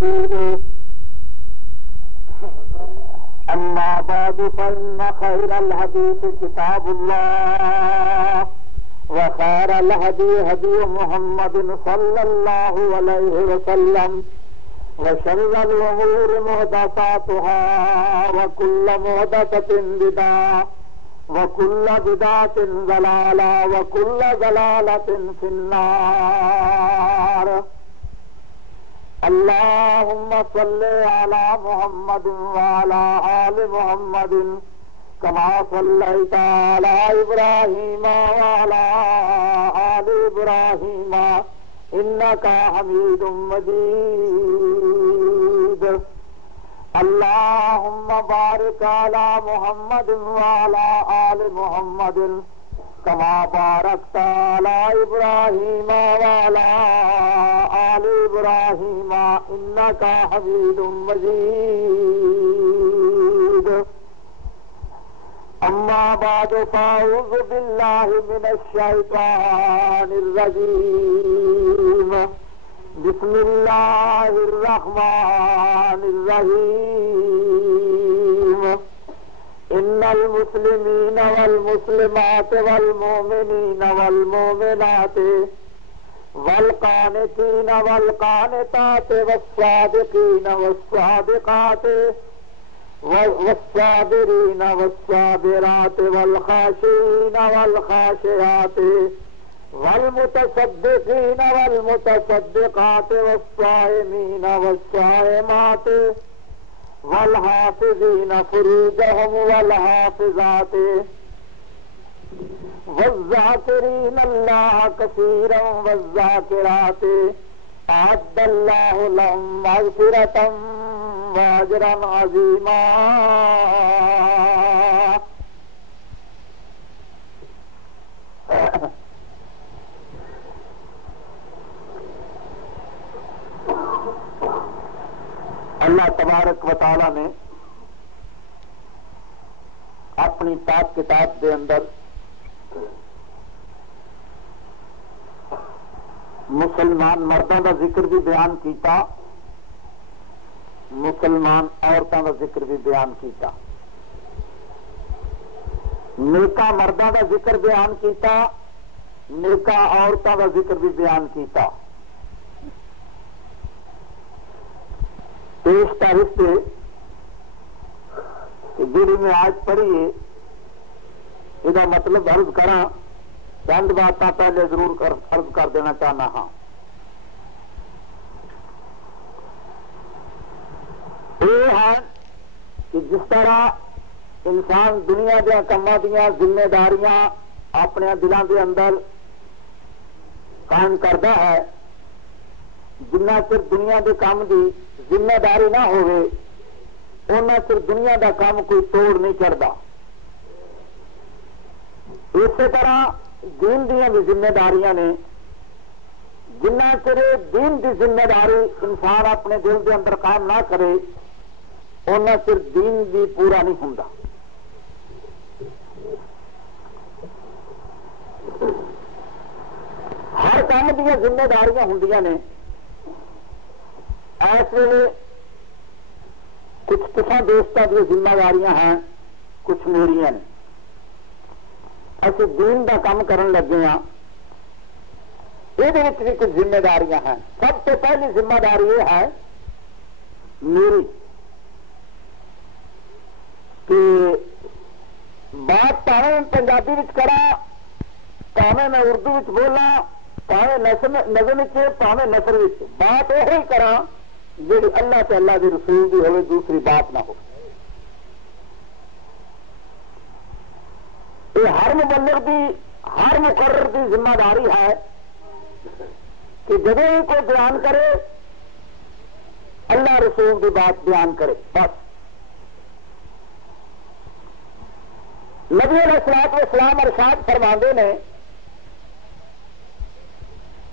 ورسوله أما بعد فإن خير الحديث كتاب الله وخير الهدي هدي محمد صلى الله عليه وسلم وشر الأمور محدثاتها وكل محدثة بدعة وكل بدعة ضلالة وكل ضلالة في النار اللهم صل على محمد وعلى آل محمد كما صليت على إبراهيم وعلى آل إبراهيم إنك حميد مجيد اللهم بارك على محمد وعلى آل محمد كما باركت على إبراهيم وعلى آل إبراهيم إنك حميد مجيد أما بعد فأعوذ بالله من الشيطان الرجيم بسم الله الرحمن الرحيم إن المسلمين والمسلمات والمؤمنين والمؤمنات والقانتين والقانتات والصادقين والصادقات والصابرين والصابرات والخاشعين والخاشعات والمتصدقين والمتصدقات والصائمين والصائمات والحافظين فروجهم والحافظات والذاكرين الله كثيرا والذاكرات أعد الله لهم مغفرة وأجرا عظيما اللہ تبارک و تعالی نے اپنی پاک کتاب کے اندر مسلمان مردوں کا ذکر بھی بیان کیتا، مسلمان عورتوں کا ذکر بھی بیان کیتا، نیکا مردوں کا ذکر بیان کیتا، نیکا عورتوں کا ذکر بھی بیان کیتا۔ پیش تاریخ جی میں آج پڑھیے یہ مطلب عرض کرا، چند باتیں پہلے ضرور عرض کر دینا چاہنا ہاں۔ یہ ہے کہ جس طرح انسان دنیا دیا کاموں دیا ذمہ داریاں اپنے دلوں کے اندر قائم کرتا ہے، جنہ چر دنیا کے کام کی ذمہ داری نہ ہوئے اُنہ چر دنیا کا کام کوئی توڑ نہیں چڑھتا۔ اسی طرح دین دیا بھی ذمہ داریاں نے، جنہ چر دین کی ذمہ داری انسان اپنے دل کے اندر قائم نہ کرے اُنہ چر دین بھی پورا نہیں ہوتا۔ ہر کام دیا ذمہ داریاں ہوندیاں نے۔ اس ویلے کچھ کسان دوستوں کی ذمہ داریاں ہیں، کچھ میریاں نے۔ اسی دین کا کام کرن لگے ہاں، یہ بھی کچھ ذمہ داریاں ہیں۔ سب سے پہلی ذمہ داری یہ ہے میری کہ بات پاوے پنجابی کرا، پاوے میں اردو بولا، پاوے نظم پاوے نثر بات یہ کرا جی اللہ سے اللہ کے رسول کی ہوئے، دوسری بات نہ ہو۔ یہ ہر مبلغ کی، ہر مقرر کی ذمہ داری ہے کہ جب ہی کوئی بیان کرے اللہ رسول کی بات بیان کرے بس۔ نبی علیہ الصلوۃ والسلام ارشاد فرماندے نے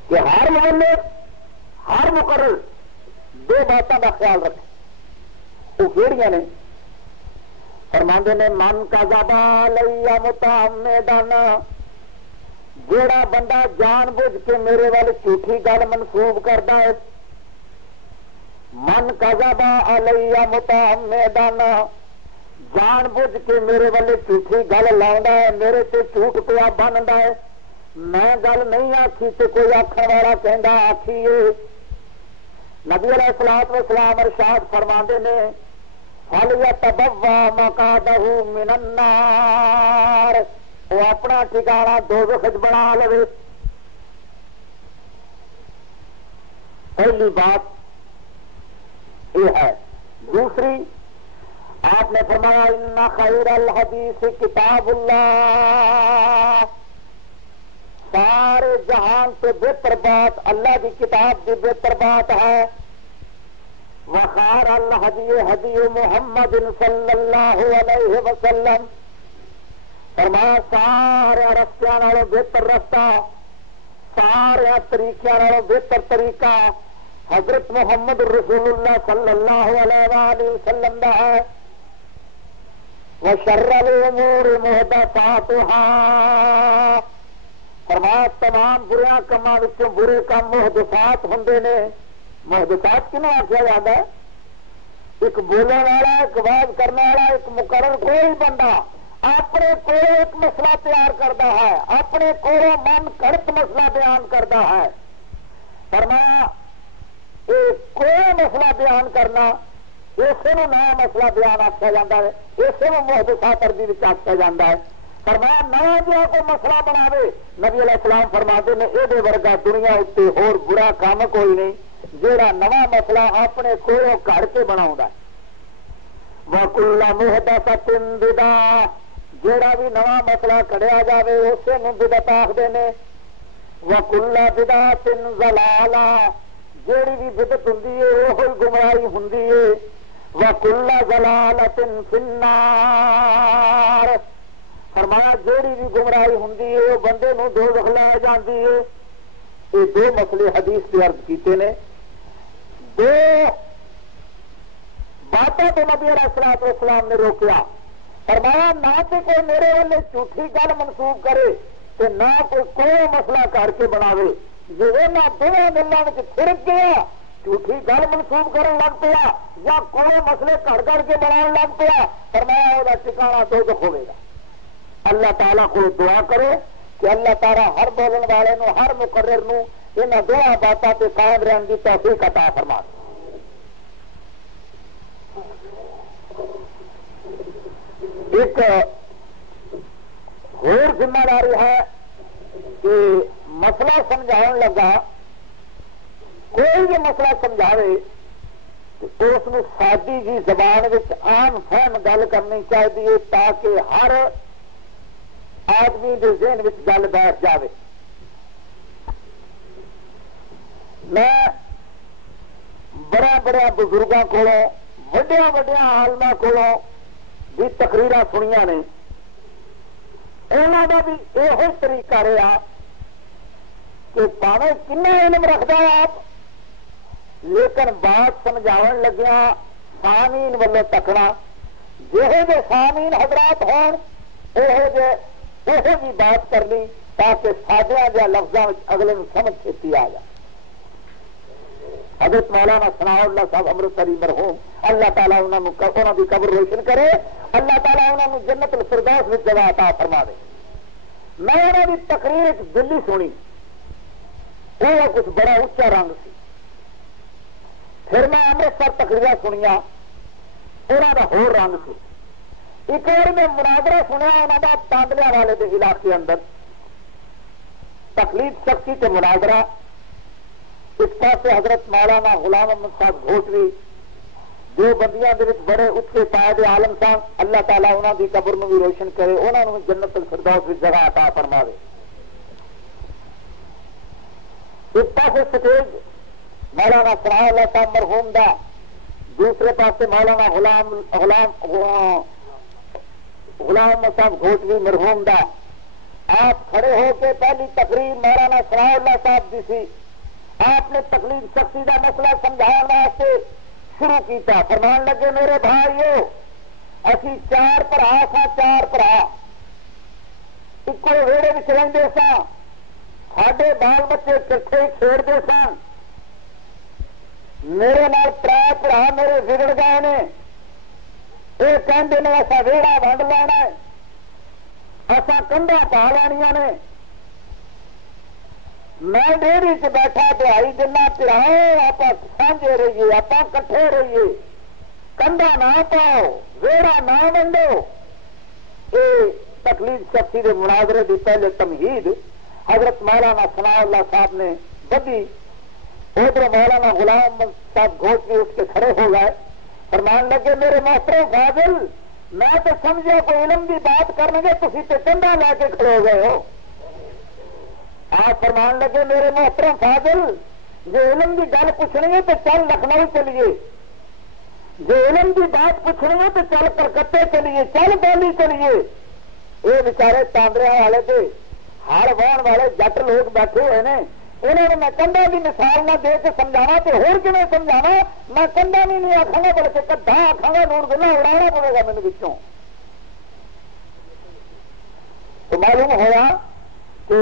کہ ہر مبلغ، ہر مقرر دو باتوں کا خیال رکھے۔ وہ کیڑیاں نے؟ فرماندے نے من کذب علی متعمدن، جیڑا بندہ جان بوجھ کے میرے وال جھوٹھی گل منسوب کرتا ہے، من کذب علی متعمدن، جان بوجھ کے میرے والے جھوٹھی گل لاؤندا ہے، میرے تے جھوٹ پیا بندا ہے، میں گل نہیں آکھی تے کوئی آکھن والا کہندا آکھیے۔ نبی علیہ الصلوۃ والسلام ارشاد فرماندے نے فَلْيَتَبَوَّأْ مَقْعَدَهُ مِنَ النَّارِ، وہ اپنا ٹھکانہ دوزخ وچ بنا لے۔ پہلی بات یہ ہے۔ دوسری، آپ نے فرمایا ان خیر الحدیث کتاب اللہ، سارے جہان سے بہتر بات اللہ کی کتاب کی بہتر بات ہے۔ وخار الہدی ہدی محمد صلی اللہ علیہ وسلم، فرمایا سارے رستیاں نالوں بہتر رستہ، سارے طریقے نالوں بہتر طریقہ حضرت محمد رسول اللہ صلی اللہ علیہ وآلہ وسلم دا ہے۔ وشر الامور محدثاتها، فرمایا تمام برے کاماں وچوں برے کام محدثات ہوندے نے۔ محدثات کنوں آکھیا جاندا ہے؟ ایک بولنے والا، ایک آواز کرنے والا، ایک مقرر کوئی بندہ اپنے کو ایک مسئلہ تیار کرتا ہے، اپنے کو من گھڑت مسئلہ بیان کرتا ہے۔ فرمایا کوئی مسئلہ بیان کرنا، اسے نیا مسئلہ بیان آخیا جاتا ہے، اسے محدثات عربی میں آخیا جاتا ہے۔ فرمایا نیا جہاں کوئی مسئلہ بناوے، نبی علیہ السلام فرماتے ہیں یہ ورگا دنیا اتنے اور برا کام کوئی نہیں جہاں نواں مسئلہ اپنے کولوں کڑ کے بناؤں۔ وَكُلَّ مُحْدَثَةٍ بِدْعَةٌ، جہاں بھی نواں مسئلہ کڑیا جائے اسے بدعت آخدے نے۔ وَكُلَّ بِدْعَةٍ ضَلَالَةٌ، جیڑی بھی بدعت ہوندی ہے وہی گمراہی ہوندی ہے۔ وَكُلَّ ضَلَالَةٍ فِي النَّارِ، فرمایا جیڑی بھی گمراہی ہوندی ہے وہ بندے نو دوزخ لے جاندی ہے۔ یہ دو مسئلے حدیث کے عرض کیتے نے۔ دو باتوں تو نبی علیہ الصلوۃ والسلام نے روکیا۔ فرمایا نہ تو کوئی میرے والے جھوٹھی گل منسوب کرے تے نہ کوئی مسئلہ کر کے بناوے۔ جی یہاں دونوں گلوں میں پھرک گیا، جھوٹھی گل منسوب کرن لگ پیا یا کوئی مسئلے کڑ کر کے بنا لگ پیا، فرمایا وہ ٹھکانہ دوزخ ہوے گا۔ اللہ تعالیٰ کو دعا کرو کہ اللہ تعالیٰ ہر بولن والے نو، ہر مقرر نو انہاں دونوں باتوں پہ قائم رہن کی توفیق عطا فرما۔ ایک اور ذمہ داری ہے کہ مسئلہ سمجھاؤ لگا، کوئی بھی مسئلہ سمجھاوے تو اس میں سادی جی زبان وچ عام فہم گل کرنی چاہیے تاکہ ہر آدمی کے ذہن وچ گل بیٹھ جاوے۔ میں بڑا بڑا بزرگوں کو، وڈیا وڈیا عالماں کو بھی تقریراں سنیاں نے، انہوں کا بھی یہ طریقہ رہا کہ پاوے کنا علم رکھتا ہے آپ، لیکن بات سمجھاؤن لگیا سامعین والوں تکنا، جہے جے سامعین حضرات ہون جی بات کر لی تاکہ سادیاں جہاں لفظوں میں اگلے میں سمجھ چھتی آ جائے۔ حضرت مولانا ثناء اللہ صاحب امرتسری مرحوم، اللہ تعالیٰ انہوں کی قبر روشن کرے، اللہ تعالیٰ انہوں جنت الفردوس میں جگہ عطا فرما دے۔ میں انہوں کی تقریر ایک دلی سنی، وہ کچھ بڑا اچا رنگ سی۔ پھر میں امرتسر تقریر سنیا، انہوں کا ہور رنگ سی۔ ایک اور میں مناظرہ سنیا انہوں کا تاندلیا والے کے علاقے اندر، تقلید شخصی کے مناظرہ۔ اس پاس حضرت مولانا غلام احمد صاحب گھوٹوی جو بندیاں دے وچ بڑے اچھے تاج عالم سن، اللہ تعالیٰ انہوں کی قبر نو بھی روشن کرے، انہوں نے جنت الفردوس وچ جگہ عطا فرماوے۔ اس پاس سٹیج مولانا ثناء اللہ صاحب مرحوم دا، دوسرے پاس مولانا غلام صاحب گھوٹوی مرحوم دا۔ آپ کھڑے ہو کے پہلی تقریر مولانا ثناء اللہ صاحب دی سی، آپ نے تقلید شخصی کا مسئلہ سمجھانے واسطے شروع کیتا۔ فرمان لگے میرے بھائیو، اسی چار بھرا سا، چار بھرا ایک ویڑے میں رہتے سا، ساڈے بال بچے کٹھے کھیڈتے سن، میرے نال تر بھرا میرے بگڑ گئے نے، یہ کہتے ہیں ایسا ویڑا ونڈ لینا ہے، ایسا کنڈا پا لینیا نے، میں ڈیری چ بیٹھا دہائی جنا پراؤ، آپ سانجے رہیے، آپ کٹھے رہیے، کنڈا نہ پاؤ، ویڑا نہ ونڈو۔ یہ تقلید شخصی کے مناظرے کی پہلے تمہید حضرت مولانا ثناء اللہ صاحب نے بدھی، ادھر مولانا غلام صاحب گھوٹ بھی اٹھ کے کھڑے ہو گئے، فرمان لگے میرے محترم فاضل، میں تو سمجھا کوئی علم کی بات کرنے گے، تھی تو کنڈا لے کے کھڑے ہو گئے ہو۔ آپ فرمان لگے میرے محترم فاضل، جو علم کی گل پوچھنی ہے تو چل لکھنؤ چلیے، جو علم کی بات پوچھنی ہے تو چل کلکتے چلیے، چل دہلی چلیے۔ یہ بچارے تاندریا والے تھے، ہر واہن والے جٹ لوگ بیٹھے ہوئے ہیں، انہوں نے میں کنڈا کی مثال نہ دے کے سمجھانا تو ہور کیوں سمجھانا، میں کنڈا نہیں آخا گا بلکہ کدھا آخا گا، نور گنا اڑانا پڑے گا میرے پچھوں۔ تو معلوم ہوا کہ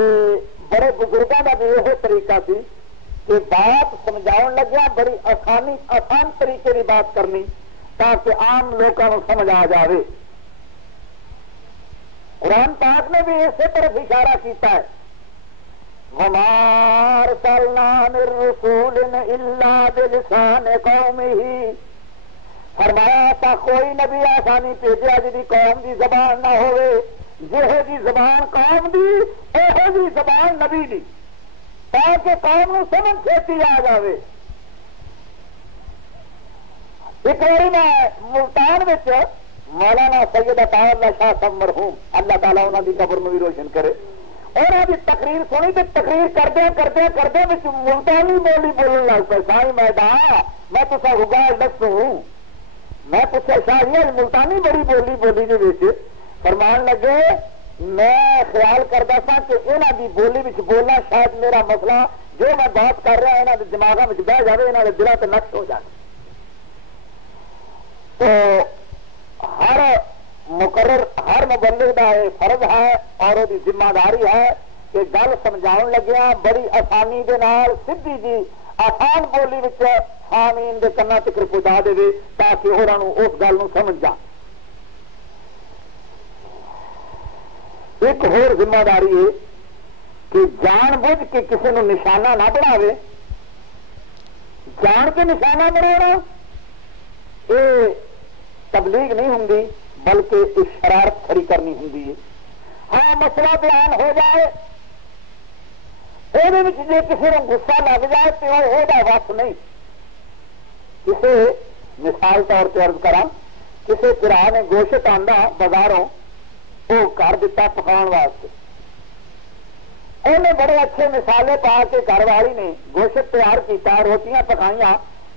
بڑے بزرگوں کا بھی یہ طریقہ سی کہ بات سمجھاؤ لگیا بڑی آسان طریقے کی بات کرنی تاکہ عام لوگوں کو سمجھ آ جائے۔ قرآن پاک نے بھی اسی طرف اشارہ کیتا ہے، وَمَا أَرْسَلْنَا مِن رَّسُولٍ إِلَّا بِلِسَانِ قَوْمِهِ، فرمایا ایسا کوئی نبی ایسا نہیں بھیجا جی قوم کی زبان نہ ہوئے، جہے دی زبان قوم دی اہو دی زبان نبی دی، تاکہ قوم نو سمجھ چھتی آ جائے۔ ایک بار میں ملتان وچ مولانا سید عطا اللہ شاہ صاحب مرحوم، اللہ تعالیٰ انہوں کی قبر میں بھی روشن کرے، انہوں کی تقریر سنی تو تقریر کردے ملتانی بولی بولن لگ پے، سائی میں تو گال دسوں، میں پوچھا شاہ جی ملتانی بڑی بولی کے فرمان لگے، میں خیال کرتا سا کہ یہاں کی بولی میں بولنا شاید میرا مسئلہ جو میں بات کر رہا یہاں کے دماغوں میں بہ جائے، یہاں کے دلوں سے نقش ہو جائے۔ تو ہر مقرر ہر مبلغ کا یہ فرض ہے اور وہ ذمہ داری ہے کہ گل سمجھاؤ لگیا بڑی آسانی دے نال سیدھی جی آسان بولی سامعین کے کنا تک پہنچا دے تاکہ انہوں اس گل سمجھ جا۔ ایک اور ذمہ داری ہے کہ جان بوجھ کے کسی نے نشانہ نہ بناوے، جان کے نشانہ بنانا یہ تبلیغ نہیں ہوں بلکہ اس شرارت کھڑی کرنی ہوں۔ ہاں مسئلہ بیان ہو جائے، یہ جی کسی کو غصہ لگ جائے تو وہ وقت نہیں۔ کسی مثال طور پہ عرض کرا، کسی پرا نے گوشت آندا بازاروں وہ کر دیتا پکاؤ واسطے، انہیں بڑے اچھے مسالے پا کے گھر والی نے گوشت تیار کیتا، روٹیاں پکائیاں،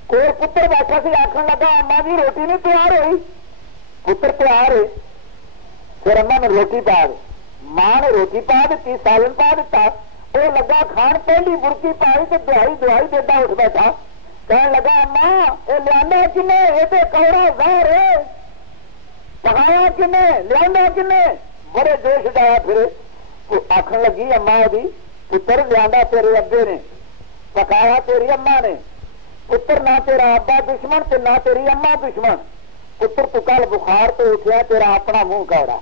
کوئی پتر بیٹھا سی آخر لگا اما جی روٹی نہیں تیار ہوئی، پتر تیار ہے، پھر اما نے روٹی پا دی، ماں نے روٹی پا دیتی، سالن پا دیتا، وہ لگا کھان، پہلی برکی پائی تو دوائی دیتا اٹھ بیٹھا، کہنے لگا اما یہ لیا کنے، یہ تو کوڑا ظاہر ہے، پکایا کنے، لیا کنے، بڑے جوش ڈایا، پھر آخر لگی اما دی پتر لیا تیرے ابے نے، پکایا تیری اما نے، پتر نہ تیرا ابا دشمن تے نہ تیری اما دشمن، پتر تو کل بخار تو اٹھیا تیرا اپنا منہ کوڑا،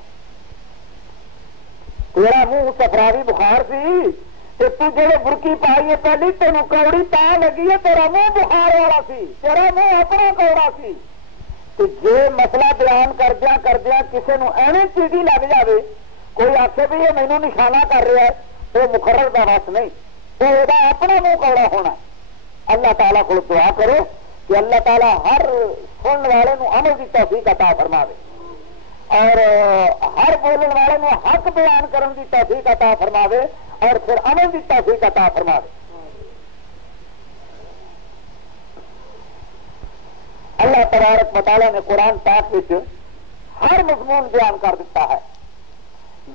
تیرا منہ سفراوی بخار سی تے تو جڑے برکی پائی ہے پہلی تینوں کوڑی پا لگی ہے، تیرا منہ بخار والا سی، تیرا منہ اپنا کوڑا سی۔ تو جے مسئلہ بیان کردیا کسی نو ایویں چیٹی لگ جائے، کوئی آخے بھی یہ مینوں نشانہ کر رہا ہے، وہ مقرر کا وس نہیں، وہ اپنا منہ کوڑا ہونا۔ اللہ تعالیٰ کو دعا کرو کہ اللہ تعالیٰ ہر سننے والے نو عمل کی توفیق عطا فرماوے اور ہر بولنے والے نو حق بیان کرنے کی توفیق عطا فرماوے اور پھر عمل کی توفیق عطا فرماوے۔ اللہ تبارک و تعالیٰ نے قرآن پاک میں ہر مضمون بیان کر دیتا ہے،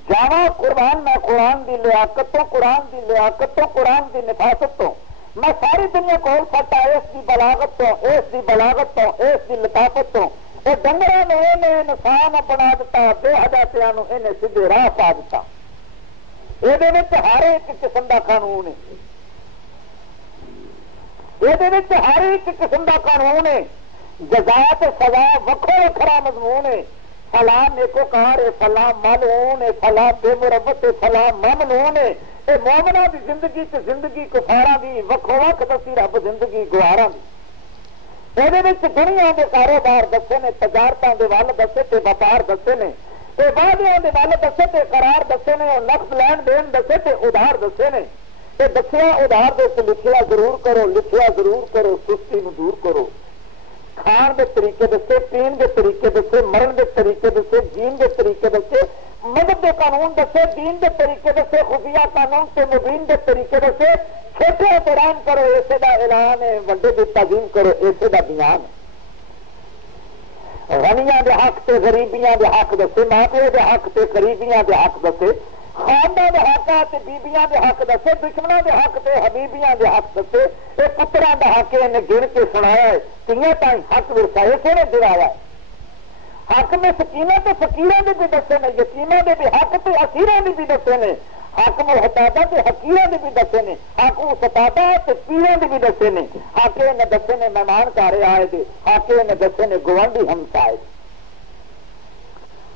جاوا قربان میں قرآن دی لیاقتوں، قرآن دی لیاقتوں، قرآن دی نفاستوں، میں ساری دنیا کو سکتا اس کی بلاغت تو، اس کی بلاغت تو، اس کی لطافت تو، یہ ڈنگر نے انہیں انسان بنا دیتا، بے حداتیاں انہیں سیدھے راہ پا دیتا، یہ ہر ایک قسم کا قانون ہے۔ یہ ہر ایک قسم کا قانون ہے، جزا تے سزا وکھرا وکھرا مضمون ہے، فلاں نیکوکار ہے، فلاں ملعون ہے، فلاں بے مربت ہے، فلاں ممنون ہے۔ یہ مومنا کی زندگی تے زندگی کفاراں دی وکھو وکھ دسی رب زندگی گوارا دی۔ یہ دنیا کے کاروبار دسے نے، تجارتوں کے ول دسے تے وپار دسے نے، یہ وعدوں کے ول دسے تے قرار دسے نے، اور نقد لین دین دسے تے ادھار دسے نے۔ یہ دسیا ادھار دے کے لکھیا ضرور کرو، لکھیا ضرور کرو، سستی نو دور کرو۔ کھان کے طریقے دسے، پین کے طریقے دسے، مرن کے طریقے دسے، جین کے طریقے دسے، مدد کے قانون دسے، دین کے طریقے دسے، خفیہ قانون سے مبین کے طریقے دسے۔ چھوٹے احترام کرو، اسے دا اعلان ہے، وڈے کی تعظیم کرو، اسے دا بیان ہے۔ غنیاں دے حق تے غریبیاں دے حق دسے، ماں پیو دے حق تے غریبیاں دے حق دسے، خاندان دے حق تے بیبیاں دے حق دسے، دشمنوں دے حق تے حبیبیاں دے حق دسے۔ یہ پتراں دا حق انہیں گن کے سنایا ہے، تیاں تائیں حق ورثہ اسے نے دلایا ہے۔ حق میں سکینہ تے فقیراں دے بھی دسے نے، یتیماں دے بھی حق تے اسیراں دے بھی دسے نے، حق محتاجاں تے حقیراں دے بھی دسے نے، حق ستادا تے پیراں دے بھی دسے نے، حق نے دسے نے مہمان گھر آئے دے، حق نے دسے نے گوانڈی ہمسائے۔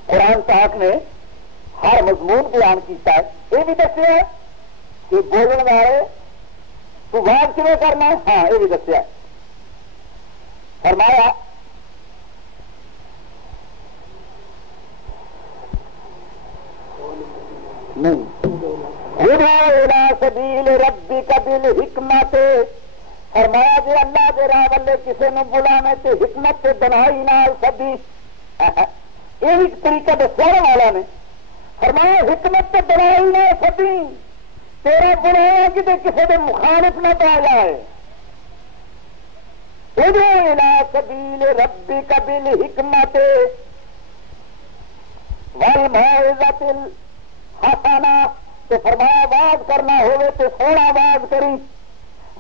قرآن پاک نے ہر مضمون بیان کیتا ہے، یہ بھی دسیا ہے کہ بولن والے تو واز کیوں کرنا ہے، ہاں یہ بھی دسیا ہے۔ فرمایا نہیں سبیل ربک بالحکمت، فرمایا جی اللہ دے راہ والے کسی نے بلانے تے حکمت تے بنائی نال سبھی، یہ بھی طریقہ دسنے والا نے۔ فرمایا حکمت تے بنائی نال سبھی، تیرا بنایا کتے کسی دے مخالف نہ پا جائے۔ ادعو الی سبیل ربک بالحکمت والموعظۃ الحسنہ، تو فرمایا باز کرنا ہوئے تو سونا باز کری،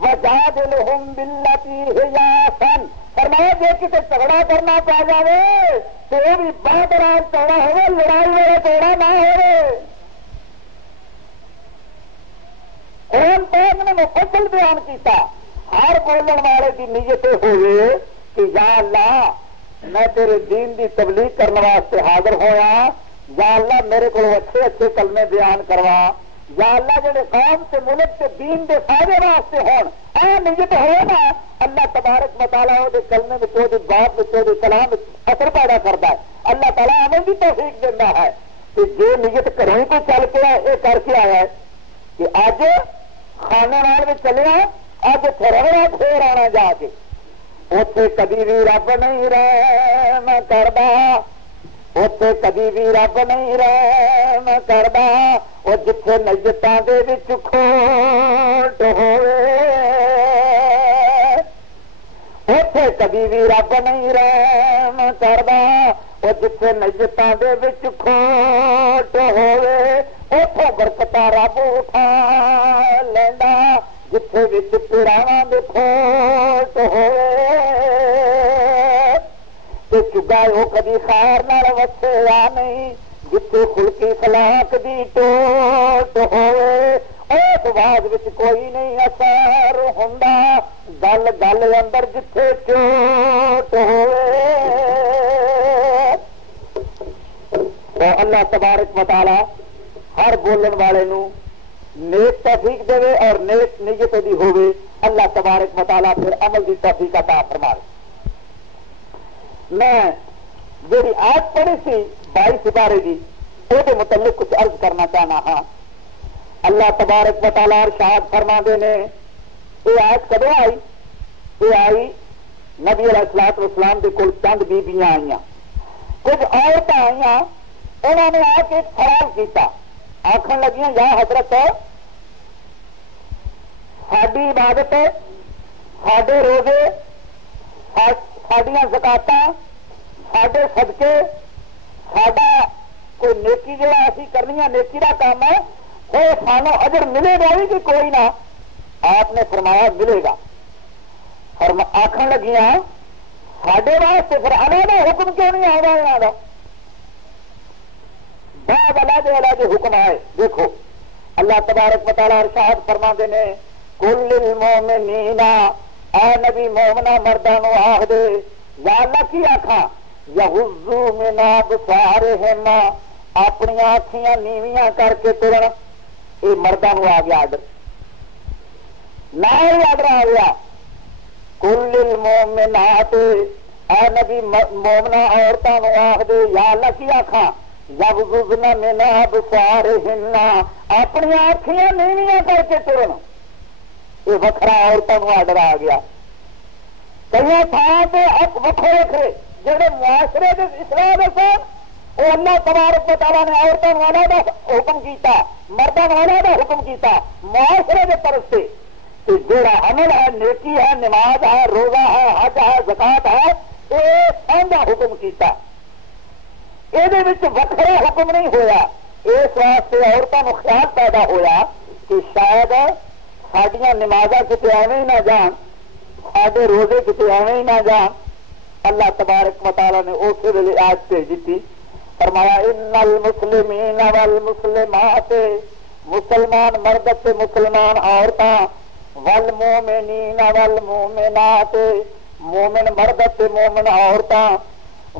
وجادلہم باللتی ہی احسن، فرمایا جے کتے جھگڑا کرنا پا جائے تو یہ بھی بہت راز چوڑا ہوئے، لڑائی میں چوڑا نہ ہوئے۔ قرآن پاک نے مفصل بیان کیتا، ہر بولن والے کی نیت ہوئے کہ یا اللہ میں تیرے دین دی تبلیغ کرنے واسطے حاضر ہویا، یا اللہ میرے کو اچھے اچھے کلمے بیان کروا، یا اللہ جڑے قوم سے ملک سے دین دے فائدے واسطے ہون، اے نیت ہوئے نا، اللہ تبارک و تعالیٰ دے کلمے میں دے بات میں دے کلام میں اثر پیدا کرتا ہے، اللہ تعالیٰ عمل کی توفیق دینا ہے کہ جو نیت کریں کو چل کے یہ کر کے آیا ہے کہ اج خانے نال میں چلیا، اج رگڑا پھیر آنا جا کے، اتنے کبھی بھی رب نہیں رحم کردا، اتنے کبھی بھی رب نہیں رحم کردا، وہ جتھے نیتاں دے وچ کھوٹ ہوئے اتنے کبھی بھی رب نہیں رحم کردا، وہ جتھے نیتاں دے وچ کھوٹ ہوئے اتوں برکتاں رب اٹھا لیندا، جتھے وچ پیراواں دے کھوٹ ہوئے تے چگا وہ کبھی خیر نال وسیا نہیں، جتھے خلقی اخلاق دی ٹوٹ ہوئے اس باز وچ کوئی نہیں اثر ہوندا، گل گل اندر جتھے چوٹ ہوئے۔ تو اللہ تبارک و تعالی ہر بولن والے نو نیک توفیق دے اور نیک نیت دی ہوئے، اللہ تبارک و تعالی پھر عمل دی توفیق عطا فرمائے۔ میں جی آج پڑھی سی 22 سپارے کی وہ متعلق کچھ عرض کرنا چاہنا ہاں۔ اللہ تبارک و تعالی ارشاد فرما دے نے، یہ آج کدو آئی؟ یہ آئی نبی علیہ الصلوۃ والسلام دے کول چند بیبیاں آئیاں، کچھ عورتیں آئیاں، انہوں نے آ کے ایک سوال کیتا، آخر لگیاں یا حضرت ساری عبادت، ساڈے روزے، ساڈیاں زکاتاں، ساڈے صدقے، ساڈا کوئی نیکی جو اسی کرنی ہے نیکی کا کام ہے، وہ سانو اجر ملے گا ہی کہ کوئی نہ؟ آپ نے فرمایا ملے گا۔ آخر لگیاں ساڈے واسطے پھر علیحدہ حکم کیوں نہیں آ رہا یہاں کا؟ بعد علیحدہ علیحدہ حکم آئے، دیکھو اللہ تبارک و تعالی ارشاد فرما دے نے، کل المؤمنین اے نبی مومنا مرداں نو آخ دے یا اللہ کی آکھاں یغضوا من ابصارہم اپنی اکھیاں نیویاں کر کے ترن. یہ مرداں نو آ گیا آڈر. نہ ہی آڈر آ گیا کل المؤمنات اے نبی مومنا عورتاں نو آخ دے یا اللہ کی آکھاں یغضضن من ابصارہن اپنی اکھیاں نیویاں کر کے ترن. یہ وکھرا عورتوں کو آڈر آ گیا. کئی تھان سے وکھرے وکھرے جہے معاشرے کے اسلام سن وہ اللہ تبارک و تعالیٰ نے عورتوں والا کا حکم کیتا مردوں والا کا حکم کیتا معاشرے کے طرف سے کہ جڑا عمل ہے نیکی ہے نماز ہے روزہ ہے حج ہے زکات ہے یہ سانجا حکم کیتا. یہ وکھرا حکم نہیں ہویا. اس واسطے عورتوں کو خیال پیدا ہویا کہ شاید ساڈیاں نمازاں کتے ایویں ہی نہ جان ساڈے روزے کتے ایویں ہی نہ جان. اللہ تبارک و تعالیٰ نے اسی ویلے آیت بھیج دیتی فرمایا ان المسلمین والمسلمات مسلمان مرد تے مسلمان عورتاں والمومنین والمومنات مومن مرد تے مومن عورتاں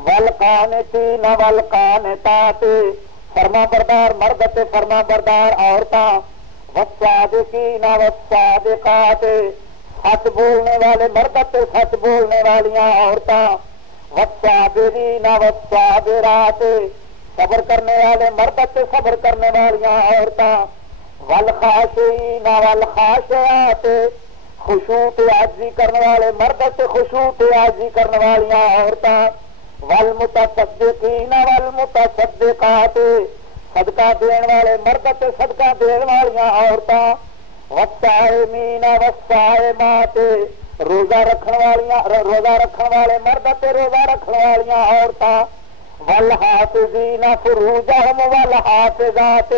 والقانتین والقانتات فرما بردار مرد تے فرما بردار عورتاں والصادقین والصادقات سچ بولنے والے مرد تے سچ بولنے والیاں عورتاں والصابرین والصابرات صبر کرنے والے مرد تے صبر کرنے والیاں عورتاں والخاشعین والخاشعات خشوع تے عاجزی کرنے والے مرد تے خشوع تے عاجزی کرنے والیاں عورتاں والمتصدقین والمتصدقات صدقہ دین والے مرد تے صدقہ دین والیاں عورتاں والصائمین والصائمات روزہ رکھن والے مرد تے روزہ رکھن والیاں عورتاں والحافظین فروجہم والحافظات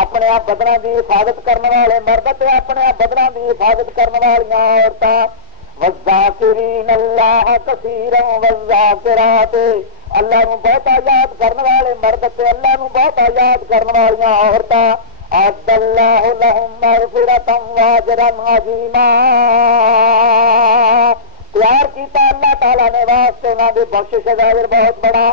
اپنے بدناں دی حفاظت کرنے والے مرد تے اپنے بدناں دی حفاظت کرنے والیاں عورتاں والذاکرین اللہ کثیرا والذاکرات اللہ نو بہت یاد کرنے والے مرد تے اللہ نو بہت یاد کرنے والیاں عورتاں اعد اللہ لہم مغفرۃ واجرا عظیما تیار کیتا اللہ تعالیٰ نے واسطے انہاں دی بخشش اجر بہت بڑا.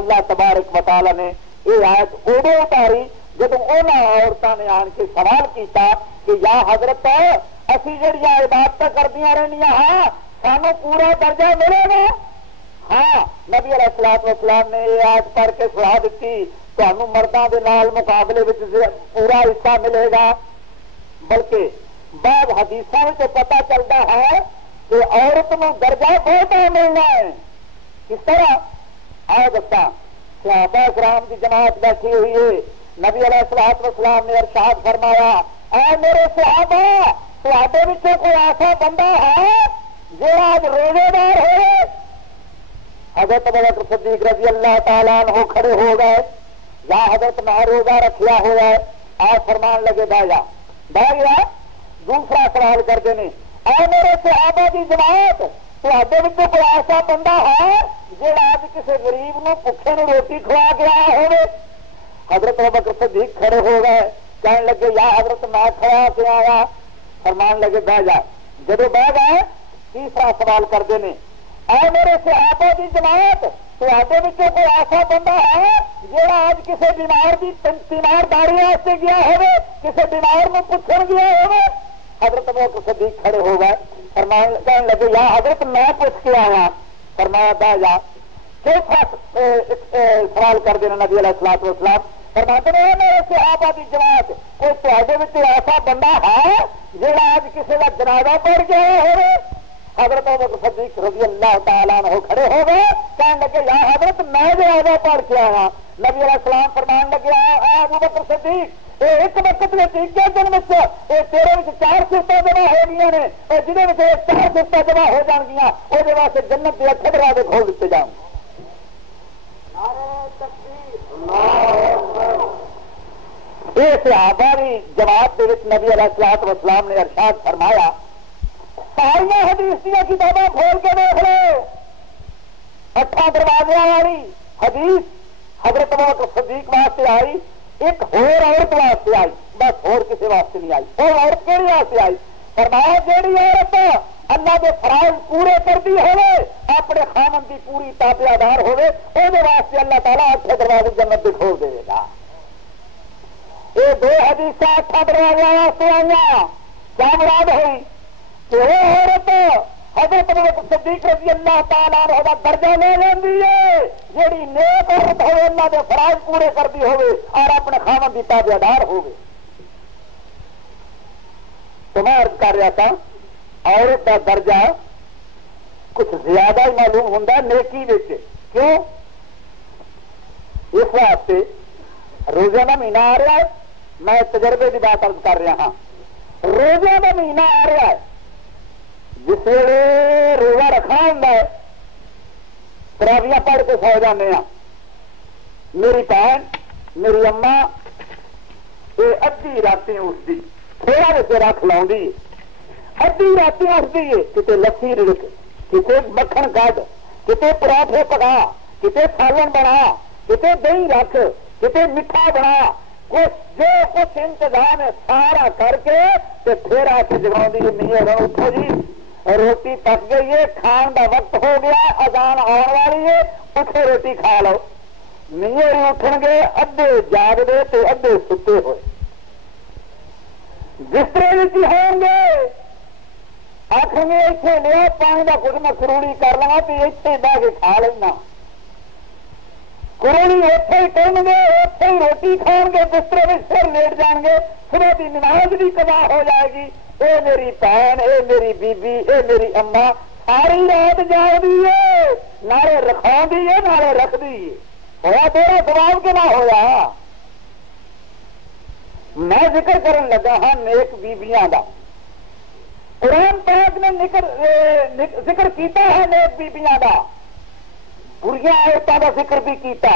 اللہ تبارک و تعالیٰ نے یہ آیت ادو اتاری جب انہاں عورتوں نے آن کے سوال کیتا کہ یا حضرت اسی جڑیاں عبادت کردیاں رہنیاں ہاں سانو پورا درجہ ملے گا. ہاں نبی علیہ الصلوۃ والسلام نے یہ آیت پڑھ کے سنا دیتی تمہیں مردوں کے نال مقابلے پورا حصہ ملے گا. بلکہ بعض حدیثوں سے پتہ چلتا ہے کہ عورت کو درجہ بہت ملنا ہے. کس طرح آئے بتا صحابہ کرام کی جماعت بیٹھی ہوئی ہے نبی علیہ الصلوۃ والسلام نے ارشاد فرمایا اے میرے صحابہ تہاڈے وچوں کوئی ایسا بندہ ہے جو آج روزے دار ہے. حضرت ابوبکر صدیق رضی اللہ تعالیٰ عنہ کھڑے ہو گئے یا حضرت میں روزہ رکھیا ہوا ہے آپ فرمان لگے بہ گیا. دوسرا سوال کرتے ہیں اے میرے صحابہ کی جماعت تہاڈے وچوں کوئی ایسا بندہ ہے جہاں آج کسی غریب نو بھوکے نو روٹی کھوا کے آیا ہوئے. حضرت ابوبکر صدیق کھڑے ہو گئے کہنے لگے یا حضرت میں کھڑا کے آیا. فرمان لگے بہ جا. جب بہ گئے تیسرا سوال کرتے ہیں اے میرے صحابہ کی جماعت تہاڈے وچوں کوئی ایسا بندہ ہے جہاں آج کسی بیمارداری واسطے گیا ہوئے کسی بیمار کو پوچھن گیا ہوئے. حضرت ابوبکر صدیق کھڑے ہو گئے فرمان کہنے لگے یا حضرت میں پوچھ کے آیا. فرمایا بہ جا. چوتھا سوال کر دینا نبی علیہ الصلوۃ والسلام فرماتے ہیں میرے صحابہ کی جماعت کوئی تہاڈے وچ ایسا بندہ ہے جہاں آج کسی کا جنازہ پڑھ گیا ہوئے. حضرت ابوبکر صدیق رضی اللہ تعالیٰ عنہ کھڑے ہو گئے کہنے لگے یا حضرت میں جنازہ پڑھ کے آیا. نبی علیہ السلام فرمان لگے اے ابوبکر صدیق ایک وقت میں تیجے دن میں تیرے 4 صفتیں جمع ہو گئی نے جہاں 4 صفتیں جمع ہو جان گیا وہ واسطے جنت کے اچھے دروازے کھول دیتے جاؤں. یہ صحابہ کی جماعت کے نبی علیہ الصلوۃ والسلام نے ارشاد فرمایا ساری حدیث کی کتابیں کھول کے دیکھ لو 8 دروازے والی حدیث حضرت ابوبکر صدیق واسطے آئی ایک ہور عورت واسطے آئی بس اور کسی واسطے نہیں آئی. اور عورت کہڑی واسطے آئی فرمایا جیڑی عورت اللہ کے فرائض پورے کرتی ہوئے اپنے خامن کی پوری تابعدار ہوئے وہ واسطے اللہ تعالیٰ اٹھے دروازے جنت بھی کھول دے گا. یہ دو حدیث اٹھا دروازے واسطے آئی. کیا مراد ہوئی کہ وہ عورت حضرت صدیق رضی اللہ تعالیٰ عنہ دا درجہ لے لینی ہے جیڑی نیک عورت ہوئے اللہ کے فرائض پورے کرتی ہوئے اور اپنے خامن کی تابعدار ہوئے. تو میں عرض کر رہا تھا عورت کا درجہ کچھ زیادہ ہی معلوم ہوتا نیکی وچ. کیوں؟ اس واسطے روزے کا مہینہ آ رہا ہے. میں تجربے کی بات عرض کر رہا ہاں. روزے کا مہینہ آ رہا ہے جس ویلے روزہ رکھنا ہوں تراویاں پڑھ کے سو جانے ہاں. میری بہن میری اما یہ ادھی رات اٹھتی تھوڑا بچے رکھ لاؤں ادھی رات اٹھتی ہے کتنے لسی رڑک کتنے مکھن کھ کتنے پراٹھے پکا کتنے سالن بنا کتنے دہی رکھ کتنے میٹھا بنا کچھ جو کچھ انتظام ہے سارا کر کے پھر آ کے جگا نہیں اٹھو جی روٹی پک گئی ہے کھان کا وقت ہو گیا اذان آنے والی ہے اٹھے روٹی کھا لو. نہیں اٹھن گے ادھے جاگتے تو ادھے ستے ہوئے بسترے ہوں گے آخر گے اتنے لیا پانی کا کچھ میں کروڑی کر لوا تو اتنے بہ کے کھا لینا. کروڑی اتنے ہی کریں گے اتنے ہی روٹی کھان گے بسترے میں سر لیٹ جان گے صبح کی نماز بھی قضا ہو جائے گی. اے میری بہن اے میری بیبی اے میری اما ساری رات جاگ دی ہے نعرے رکھا دی ہے نعرے رکھ دی ہے. ہوا تیرا سواب کے نہ ہوا. میں ذکر کرن لگا ہاں نیک بیبیاں دا. قرآن پاک نے ذکر کیتا ہے نیک بیبیاں دا. بریاں عورتوں کا ذکر بھی کیتا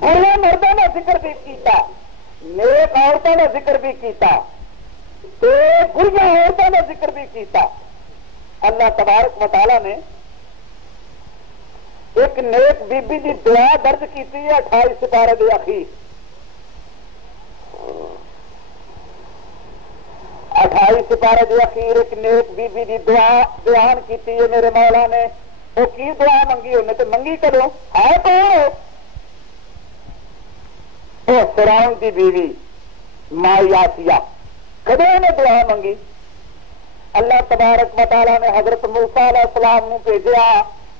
برے مردوں کا ذکر بھی کیتا نیک عورتوں کا ذکر بھی کیتا بریاں عورتوں کا ذکر بھی کیتا. اللہ تبارک و تعالیٰ نے ایک نیک بیبی کی دعا درج کی 28 سپارے دے اخیر 28 سپارے دے اخیر ایک نیک بیبی کی دعا بیان کی ہے میرے مولا نے. وہ کی دعا منگی انہیں تو منگی کرو ہے تو فرعون کی بیوی مائی آسیہ کدے نے دعا منگی. اللہ تبارک و تعالیٰ نے حضرت موسیٰ علیہ السلام نے بھیجا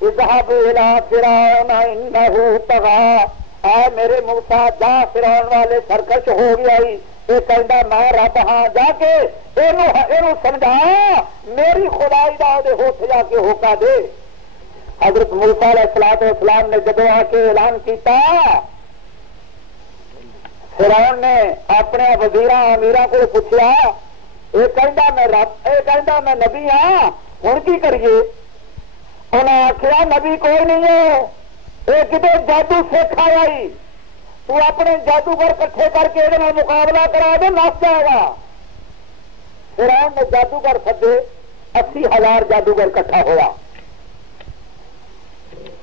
اذهب الى فرعون انه طغى اے میرے موسیٰ جا فرعون والے سرکش ہو گیا ہی یہ کہندا میں رب ہاں جا کے اینو سمجھا میری خدائی دا دے ہوٹھ جا کے ہوکا دے. حضرت موسیٰ علیہ السلام نے جب آ کے اعلان کیتا فرعون نے اپنے وزیراں امیراں کو پوچھا یہ کہندا میں رب یہ کہندا میں نبی ہاں ہن کی کریے. انہیں آخیا نبی کوئی نہیں ہے یہ کتنے جادو سیکھ آیا ہی تو اپنے جادوگر کٹھے کر کے یہ مقابلہ کرا دے نس جائے گا. فرعون نے جادوگر سدے 80,000 جادوگر کٹھا ہوا.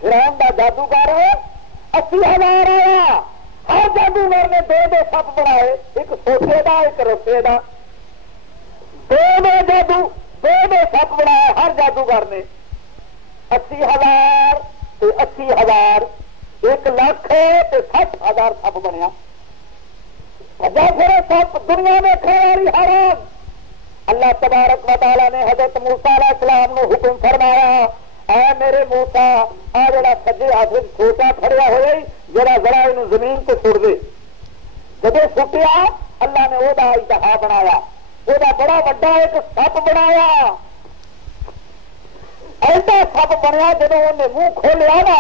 فرعون کا جادوگر 80,000 آیا. ہر جادوگر نے دو سپ بنائے ایک سوٹے کا ایک رسے کا دو سپ بنایا ہر جادوگر نے 80,000 80,000 1,60,000 سپ بنیا. پھر سپ دنیا میں کھڑی حرام. اللہ تبارک و تعالیٰ نے حضرت موسیٰ علیہ السلام نے حکم فرمایا اے میرے موسیٰ آ جڑا سجے ہاتھ چھوٹا کھڑیا ہوئے جڑا ذرا یہ زمین کو سٹ دے. جب سٹیا اللہ نے وہ انتہا بنایا وہ بڑا وڈا ایک سپ بنایا. ایسا سپ بنیا جب انہیں منہ کھولیا نا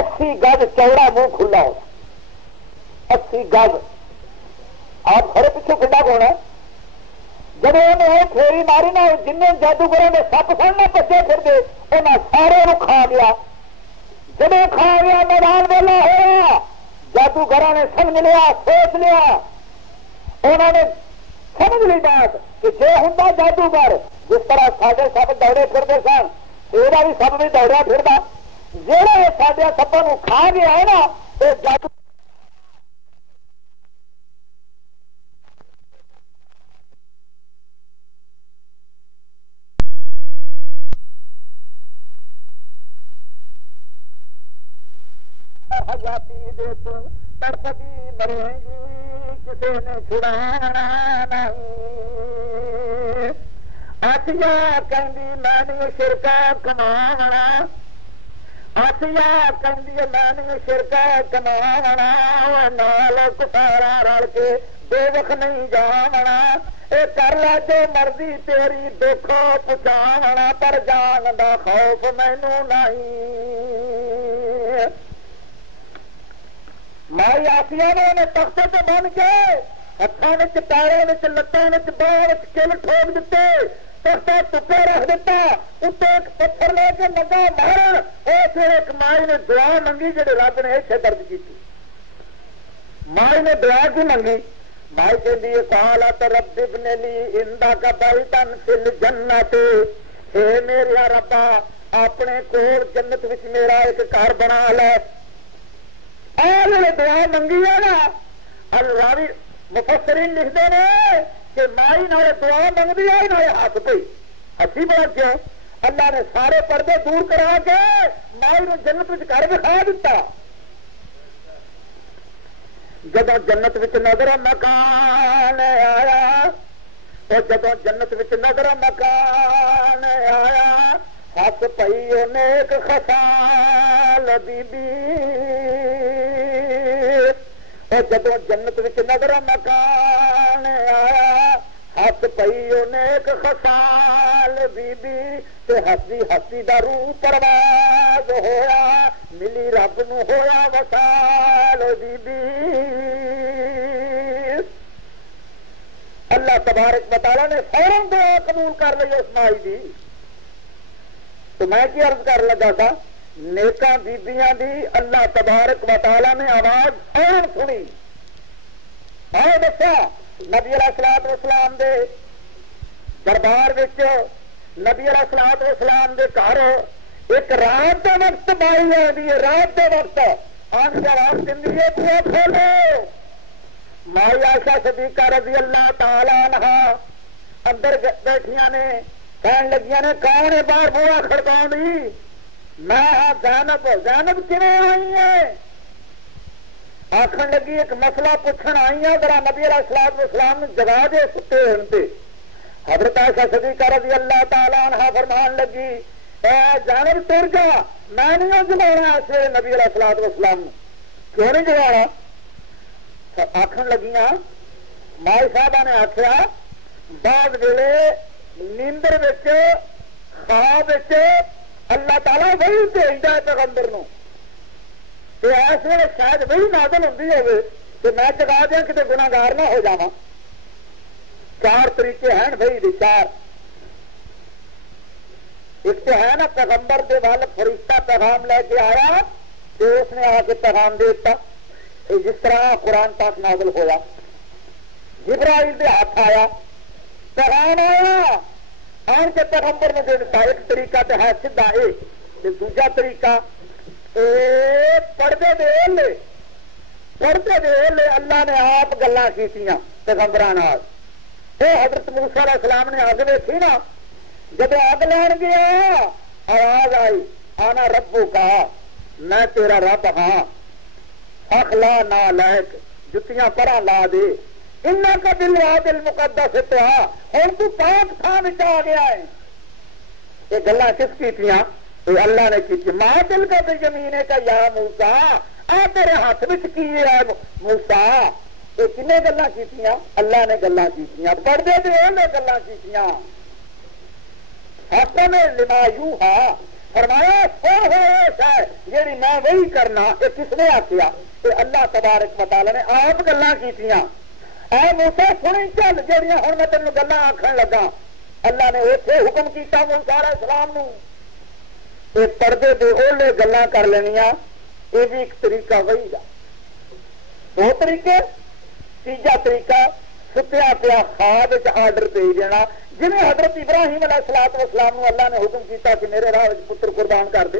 80 گز چوڑا منہ کھلا ہوا 80 گز. آپ کھڑے پیچھے کھڈا کون ہے جب انہیں وہ پھیری ماری نا جن جادوگروں نے سپ سننے بچے پھر دے انہیں سارے کھا گیا. جب کھا گیا میدان ویلا ہوا جادوگروں نے سمجھ لیا سوچ لیا انہوں نے سمجھ لی بات کہ جو ہوں جادوگر جس طرح سارے سب دوڑے پھرتے سن یہ بھی سب بھی دوڑیا پھرتا جہاں سارے سپوں کھا گیا ہے نا وہ جادو حیاتی دے تو تڑپتی مرے گی کسی نے چھڑانا نہیں آسیا کہندی میں نے شرکا کمانا آسیا کہندی میں نے شرکا کمانا نال کفارا رل کے بے وقت نہیں جانا اے کر لا جو مرضی تیری دیکھو پہنچانا پر جان دا خوف مینو نہیں مائی آسیا نے تختے سے بن کے ہاتھوں پیروں لتوں باہر کل ٹھوک دیتے تختہ ٹکے رکھ دیتا اتنے ایک پتھر لے کے لگا مارن اور پھر ایک مائی نے دعا منگی جی رب نے اتنے درج کی مائی نے دعا کی منگی مائی کے لیے قالت رب ابن لی عندک بیتن فی الجنت ہے میرا ربا اپنے کول جنت وچ میرا ایک گھر بنا لے دعا منگی ہے نا الراوی مفسرین لکھتے ہیں کہ مائی نہ دعا منگتی ہے نہ ہاتھ پہ ہسی بات کیوں اللہ نے سارے پردے دور کرا کے مائی نے جنت وچ گھر دکھا دیتا جب جنت وچ نظر مکان آیا تو جب جنت وچ نظر مکان آیا ہاتھ پئی نیک خسال بی بی اور جب جنت وچ نظر مکان آیا ہاتھ پئی نیک خسال بی بی تے ہسی ہسی دا روح پرواز ہویا ملی رب نو ہویا وصال بی بی اللہ تبارک و تعالی نے فوراً دعا قبول کر لی اس مائی دی تو میں کی عرض کر لگا تھا نیکاں بیبیاں دی اللہ تبارک و تعالی نے آواز فوراً سنی اور دسا نبی علیہ الصلوۃ والسلام دے دربار وچ نبی علیہ الصلوۃ والسلام دے گھر ایک رات کے وقت بائی آتی ہے رات کے وقت آن کے آواز دینی ہے بوئے کھولو مائی عائشہ صدیقہ رضی اللہ تعالی عنہا اندر بیٹھیاں نے کہن لگیاں نے کون ہے باہر بوا کھڑکاؤں دی میں ہاں زینب زینب کیویں آئی ہے آخر لگی ایک مسئلہ پوچھن آئی ہیں ذرا نبی علیہ الصلوۃ والسلام نے جگا دے ستے ہوتے حضرت عائشہ صدیقہ رضی اللہ تعالی عنہا فرمان لگی اے زینب تر جا میں نہیں جگانا اس ویلے نبی علیہ الصلوۃ والسلام نے کیوں نہیں جگانا آخر لگیاں مائی صاحبہ نے آخیا بعد ویلے نیندر وچ خواب وچ اللہ تعالیٰ وہی بھیجتا ہے پیغمبر نو کہ اس ویلے شاید وہی نازل ہوتی ہوگی کہ میں جگا دیا کتنے گناہگار نہ ہو جاواں چار طریقے ہیں بھائی دی چار ایک تو ہے نا پیغمبر کے وال فرشتہ پیغام لے کے آیا تو اس نے آ کے پیغام دے دیتا جس طرح قرآن پاک نازل ہوا جبرائیل دے ہاتھ آیا پیغام آیا آن کے پیغمبر نے دے دیتا ایک طریقہ تو ہے سیدھا دوجا طریقہ پردے دے اللہ نے آپ گلاں کیتیاں پیغمبراں نال حضرت موسیٰ علیہ السلام نے اگ دیکھی نا جب اگ لین گیا آواز آئی آنا ربو کا میں تیرا رب ہاں اخلا نالائک جتیاں پرا لا دے انہاں کا بالواد المقدس اتہا ہن تو پاک تھاں وچ آ گیا ہے یہ گلاں کس کیتیاں یہ اللہ نے کی ماں دل کا زمین کا یا موسیٰ آ تیرے ہاتھ وچ کی ہے موسیٰ یہ کنے گلاں کیتیاں اللہ نے گلاں کیتیاں پردے دے نے گلاں کیتیاں حسن لما یوحا فرمایا سن ہے جیڑی میں وہی کرنا یہ کس نے آخیا کہ اللہ تبارک و تعالی نے آپ گلاں کیتیاں اے موسیٰ سنی چل جہاں ہوں میں تینوں گلاں آخن لگا اللہ نے اتنے حکم کیتا موسیٰ علیہ السلام نو یہ پردے دے اولے گلاں کر لینیاں یہ بھی ایک طریقہ وہی دا دو طریقے تیجا طریقہ ستیا پیا خواب آرڈر بھیج دینا جی حضرت ابراہیم علیہ الصلوۃ والسلام اللہ نے حکم کیتا کہ میرے راہ پتر قربان کر دے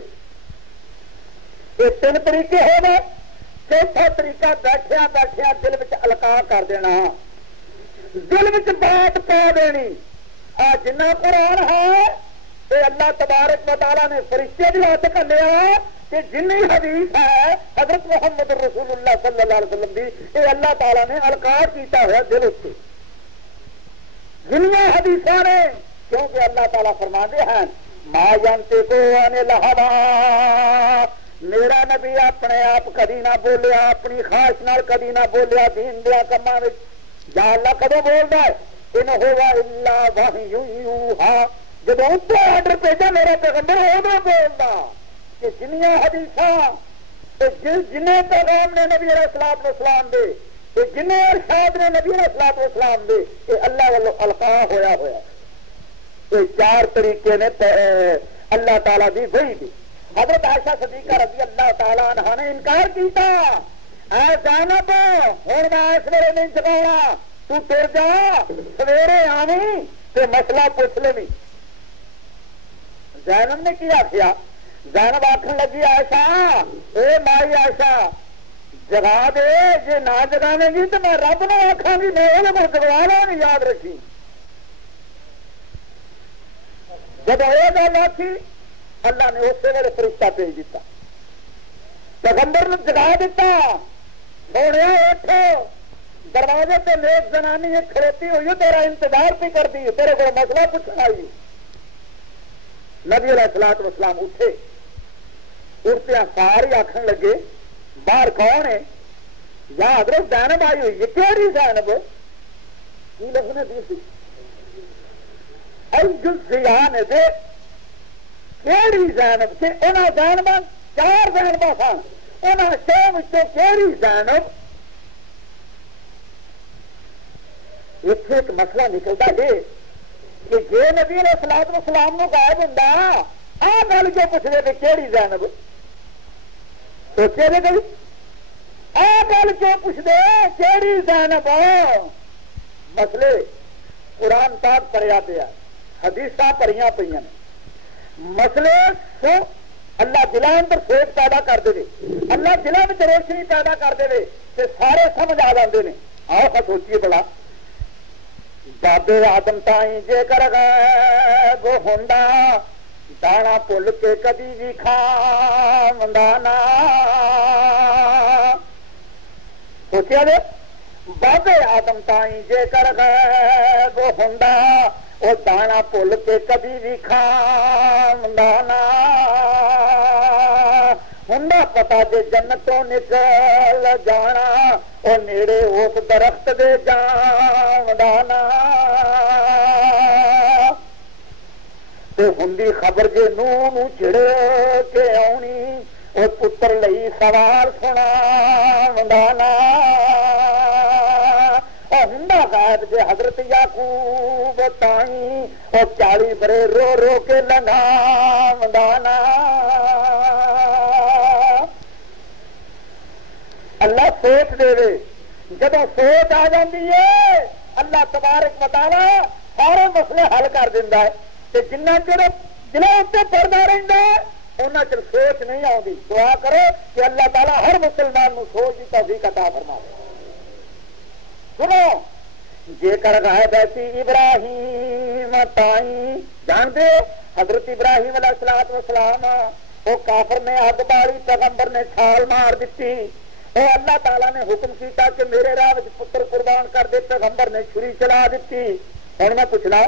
یہ تین طریقے ہو گئے چوتھا طریقہ بیٹھیا بیٹھیا دل میں الکا کر دینا دل میں بات پا دینی جنہ قرآن ہے یہ اللہ تبارک و تعالیٰ نے فرشتے بھی ہاتھ کر لیا کہ جنی حدیث ہے حضرت محمد رسول اللہ صلی اللہ علیہ وسلم دی یہ اللہ تعالیٰ نے القاء کیتا ہوا دل سے جنیاں حدیث نے کیونکہ اللہ تعالیٰ فرماتے ہیں ما ینطق عن الہویٰ میرا نبی اپنے آپ کدی نہ بولیا اپنی خواہش نال کدی نہ بولیا دین دیا کما یا اللہ کدو بولتا ہے ان ہوا الا وحی یوحا جب اس کو آرڈر بھیجا میرا پیغمبر ادو بولتا کہ جنیاں حدیثاں جن پیغام نے نبی علیہ الصلوۃ والسلام دے جن ارشاد نے نبی علیہ الصلوۃ والسلام دے یہ اللہ والوں القاء ہویا یہ چار طریقے نے اللہ تعالیٰ دی وحی دی حضرت عائشہ صدیقہ رضی اللہ تعالیٰ عنہ نے انکار کیتا اے زینب ہوں میں اس ویلے نہیں جگاؤنا تو ٹر جا سویرے آویں تے مسئلہ پوچھ لویں زینب نے کی آخیا زینب آخر لگی عائشہ اے مائی عائشہ جگا دے جی نہ جگاویں گی تو میں رب نے آخا گی میں وہ جگوا لوں گی یاد رکھی جب یہ گل آخی اللہ نے اسی ویلے فرشتہ بھیج دیتا پیغمبر نے جگا دیتا سونے اٹھ دروازے سے نیک زنانی کھڑوتی ہوئی تیرا انتظار بھی کر دی تیرے کو مسئلہ پوچھنا آئی نبی علیہ الصلوۃ والسلام اٹھے اٹھتے سارے آخر لگے باہر کون ہے یا حضرت زینب آئی ہوئی یہ کیڑی زینب کی لفظ نے دوسری الجزیان دے کیڑی زینب سے انہاں زینب چار زینب سن انہاں چھ کیڑی زینب اتنے ایک مسئلہ نکلتا ہے کہ جی نبی علیہ الصلوۃ والسلام نو غائب ہوندا آ گل جو پوچھدے کہ کیڑی زینب سوچے دے کبھی آ گل جو پوچھدے کیڑی زینب مسئلے قرآن پاک پڑھیا پیا حدیثاں پڑھیاں پہ مسئلے سو اللہ دلاں اندر سوچ پیدا کر دے اللہ دلاں میں روشنی پیدا کر دے کہ سارے سمجھ آ جاندے نے آؤ سوچیے بڑا دادے آدم تائیں جے کر غائب ہوندا دانا پل کے کدی بھی کھاوندا نا سوچیا دے بابے آدم تائیں جے کر غائب ہوندا وہ دانا پل کے کدی بھی کھاوندا نا ہوندا پتا جے جنتوں نکل جانا وہ نیڑے اس درخت دے جاوندا نا تے ہوندی خبر جے نو چڑ کے آونی وہ پتر لئی سوال سناوندا نا ہوندا غائب جے حضرت یعقوب تائیں وہ 40 برے رو رو کے لنگاوندا نا اللہ سوچ دے جب سوچ آ جاتی ہے اللہ تبارک و تعالی سارے مسئلے حل کر دینا ہے کہ جنہ چر دلوں اتنے پڑھتا رہتا ہے انہاں چر سوچ نہیں آتی دعا کرو کہ اللہ تعالیٰ ہر مسلمان کو سوچ کی توفیق عطا فرمائے سنو جے کر غائب ایسی ابراہیم تائیں جانتے حضرت ابراہیم علیہ الصلوۃ والسلام وہ کافر نے اگ باری پیغمبر نے چھال مار دیتی اے اللہ تعالیٰ نے حکم کیتا کہ میرے راہ پتر قربان کر دے پیغمبر نے چھری چلا دیتی ہوں میں پوچھنا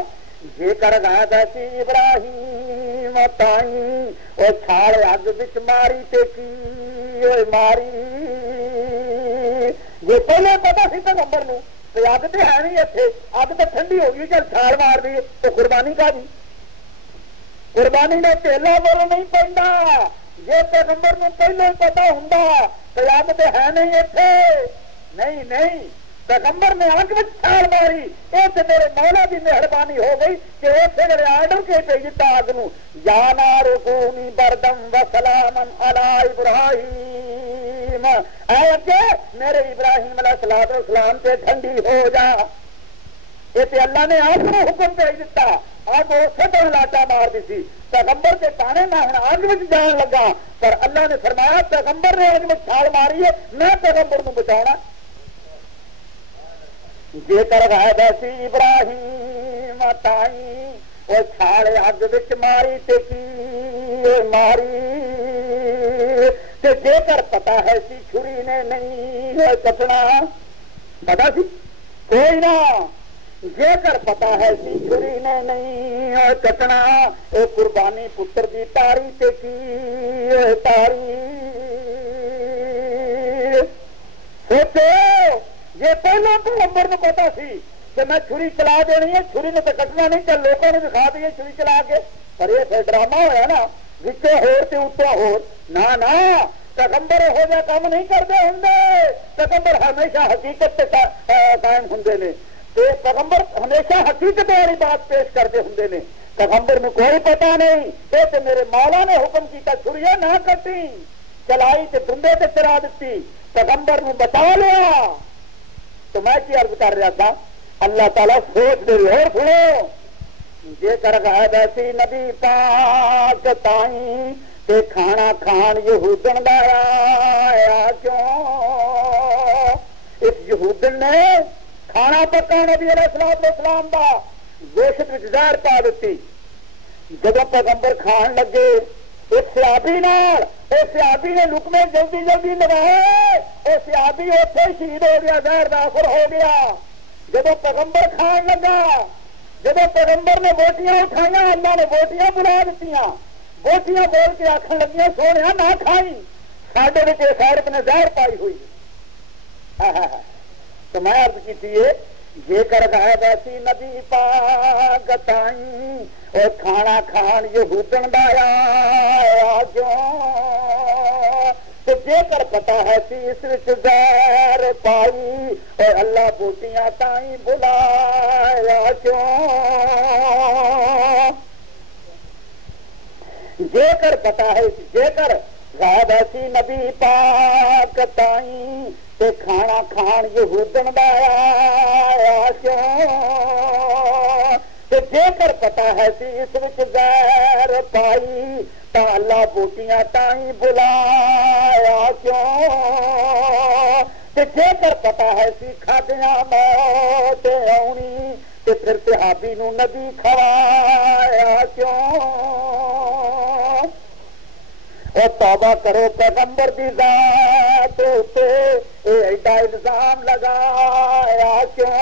جے کر غائب ایسی ابراہیم تائیں وہ چھال اگ بچ ماری تے کی ماری جی پہلے پتا سی پیغمبر نو اگ تو ہے نہیں اتنے اگ تو ٹھنڈی ہو گئی چل چھال مار دی تو قربانی کا دی قربانی نے تیلا بول نہیں پہنتا جی پیغمبر نو پہلے پتا ہوں تو اگ تو ہے نہیں اتنے نہیں پیغمبر نے اگ میں چھال ماری یہ تو میرے مولا کی مہربانی ہو گئی کہ اسے میرے آرڈر کے پہ دیتا اگ نو یا نار کونی بردم و سلامن علی ابراہیم اے اگے میرے ابراہیم علیہ الصلوۃ والسلام سے ٹھنڈی ہو جا یہ تو اللہ نے آپ کو حکم بھیج دیتا اگ اسے تو لاٹا مار دی سی پیغمبر کے تانے نہ ہوں اگ میں جان لگا پر اللہ نے فرمایا پیغمبر نے اگ میں چھال ماری ہے میں پیغمبر کو بچاؤنا جے کر غائب ایسی ابراہیم تائیں وہ چھال اگ بچ ماری تے کی ماری کر پتا ہے سی چھری نے نہیں کٹنا پتا سی کوئی نہ جے کر پتا ہے سی چھری نے نہیں کٹنا اے قربانی پتر دی تاری تے کی تاری سوچو یہ پہلے پیغمبر نو پتا سی کہ میں چھری چلا دینی ہے چھری نے تو کٹنا نہیں چل لوگوں نے دکھا دی چھری چلا کے پر یہ پھر ڈرامہ ہوا نا وچوں ہور تے اتوں ہور نہ پیغمبر یہو جہا کام نہیں کرتے ہوں پیغمبر ہمیشہ حقیقت قائم ہوں نے پیغمبر ہمیشہ حقیقت والی بات پیش کرتے ہوں نے پیغمبر میں کوئی پتا نہیں یہ تو میرے مولا نے حکم کیا چھڑیاں نہ کٹی چلائی تے دندے تے چلا دیتی پیغمبر نے بتا لیا تو میں کی عرض کر رہا تھا اللہ تعالیٰ سوچ دے اور سنو جے کر غائب ایسی نبی پاک تائیں تے کھانا کھان یہودن لایا کیوں اس یہودن نے کھانا پکا نبی علیہ السلام دا گوشت وچ زہر پا دیتی جب پیغمبر کھان لگے اس صحابی نے لکمے جلدی جلدی لگائے اس صحابی اتنے شہید ہو گیا زہر داخل ہو گیا جب پیغمبر کھان لگا جب پیغمبر نے بوٹیاں اٹھائیاں اللہ نے بوٹیاں بلا دیتی بوٹیاں بول کے آخر لگی سونے نہ کھائی ساڈے سیرت نے زہر پائی ہوئی تو میں عرض کی جے کر غائب ایسی نبی پاک تائیں اور کھانا کھان یہودن لایا کیوں جے کر پتا ہے سی اس وچ زہر پائی اور اللہ بوٹیاں تائیں بلایا کیوں جے کر پتا ہے جے کر غائب ایسی نبی پاک تائیں تے کھانا کھان یہودن لایا کیوں جے کر پتا ہے سی اس وچ زہر پائی تا اللہ بوٹیاں تائیں بلایا کیوں جے کر پتا ہے سی کھادیاں موت آنی تے پھر صحابی نو نبی کھوایا کیوں اور توبہ کرو پیغمبر دی ذات تے ایڈا الزام لگایا کیوں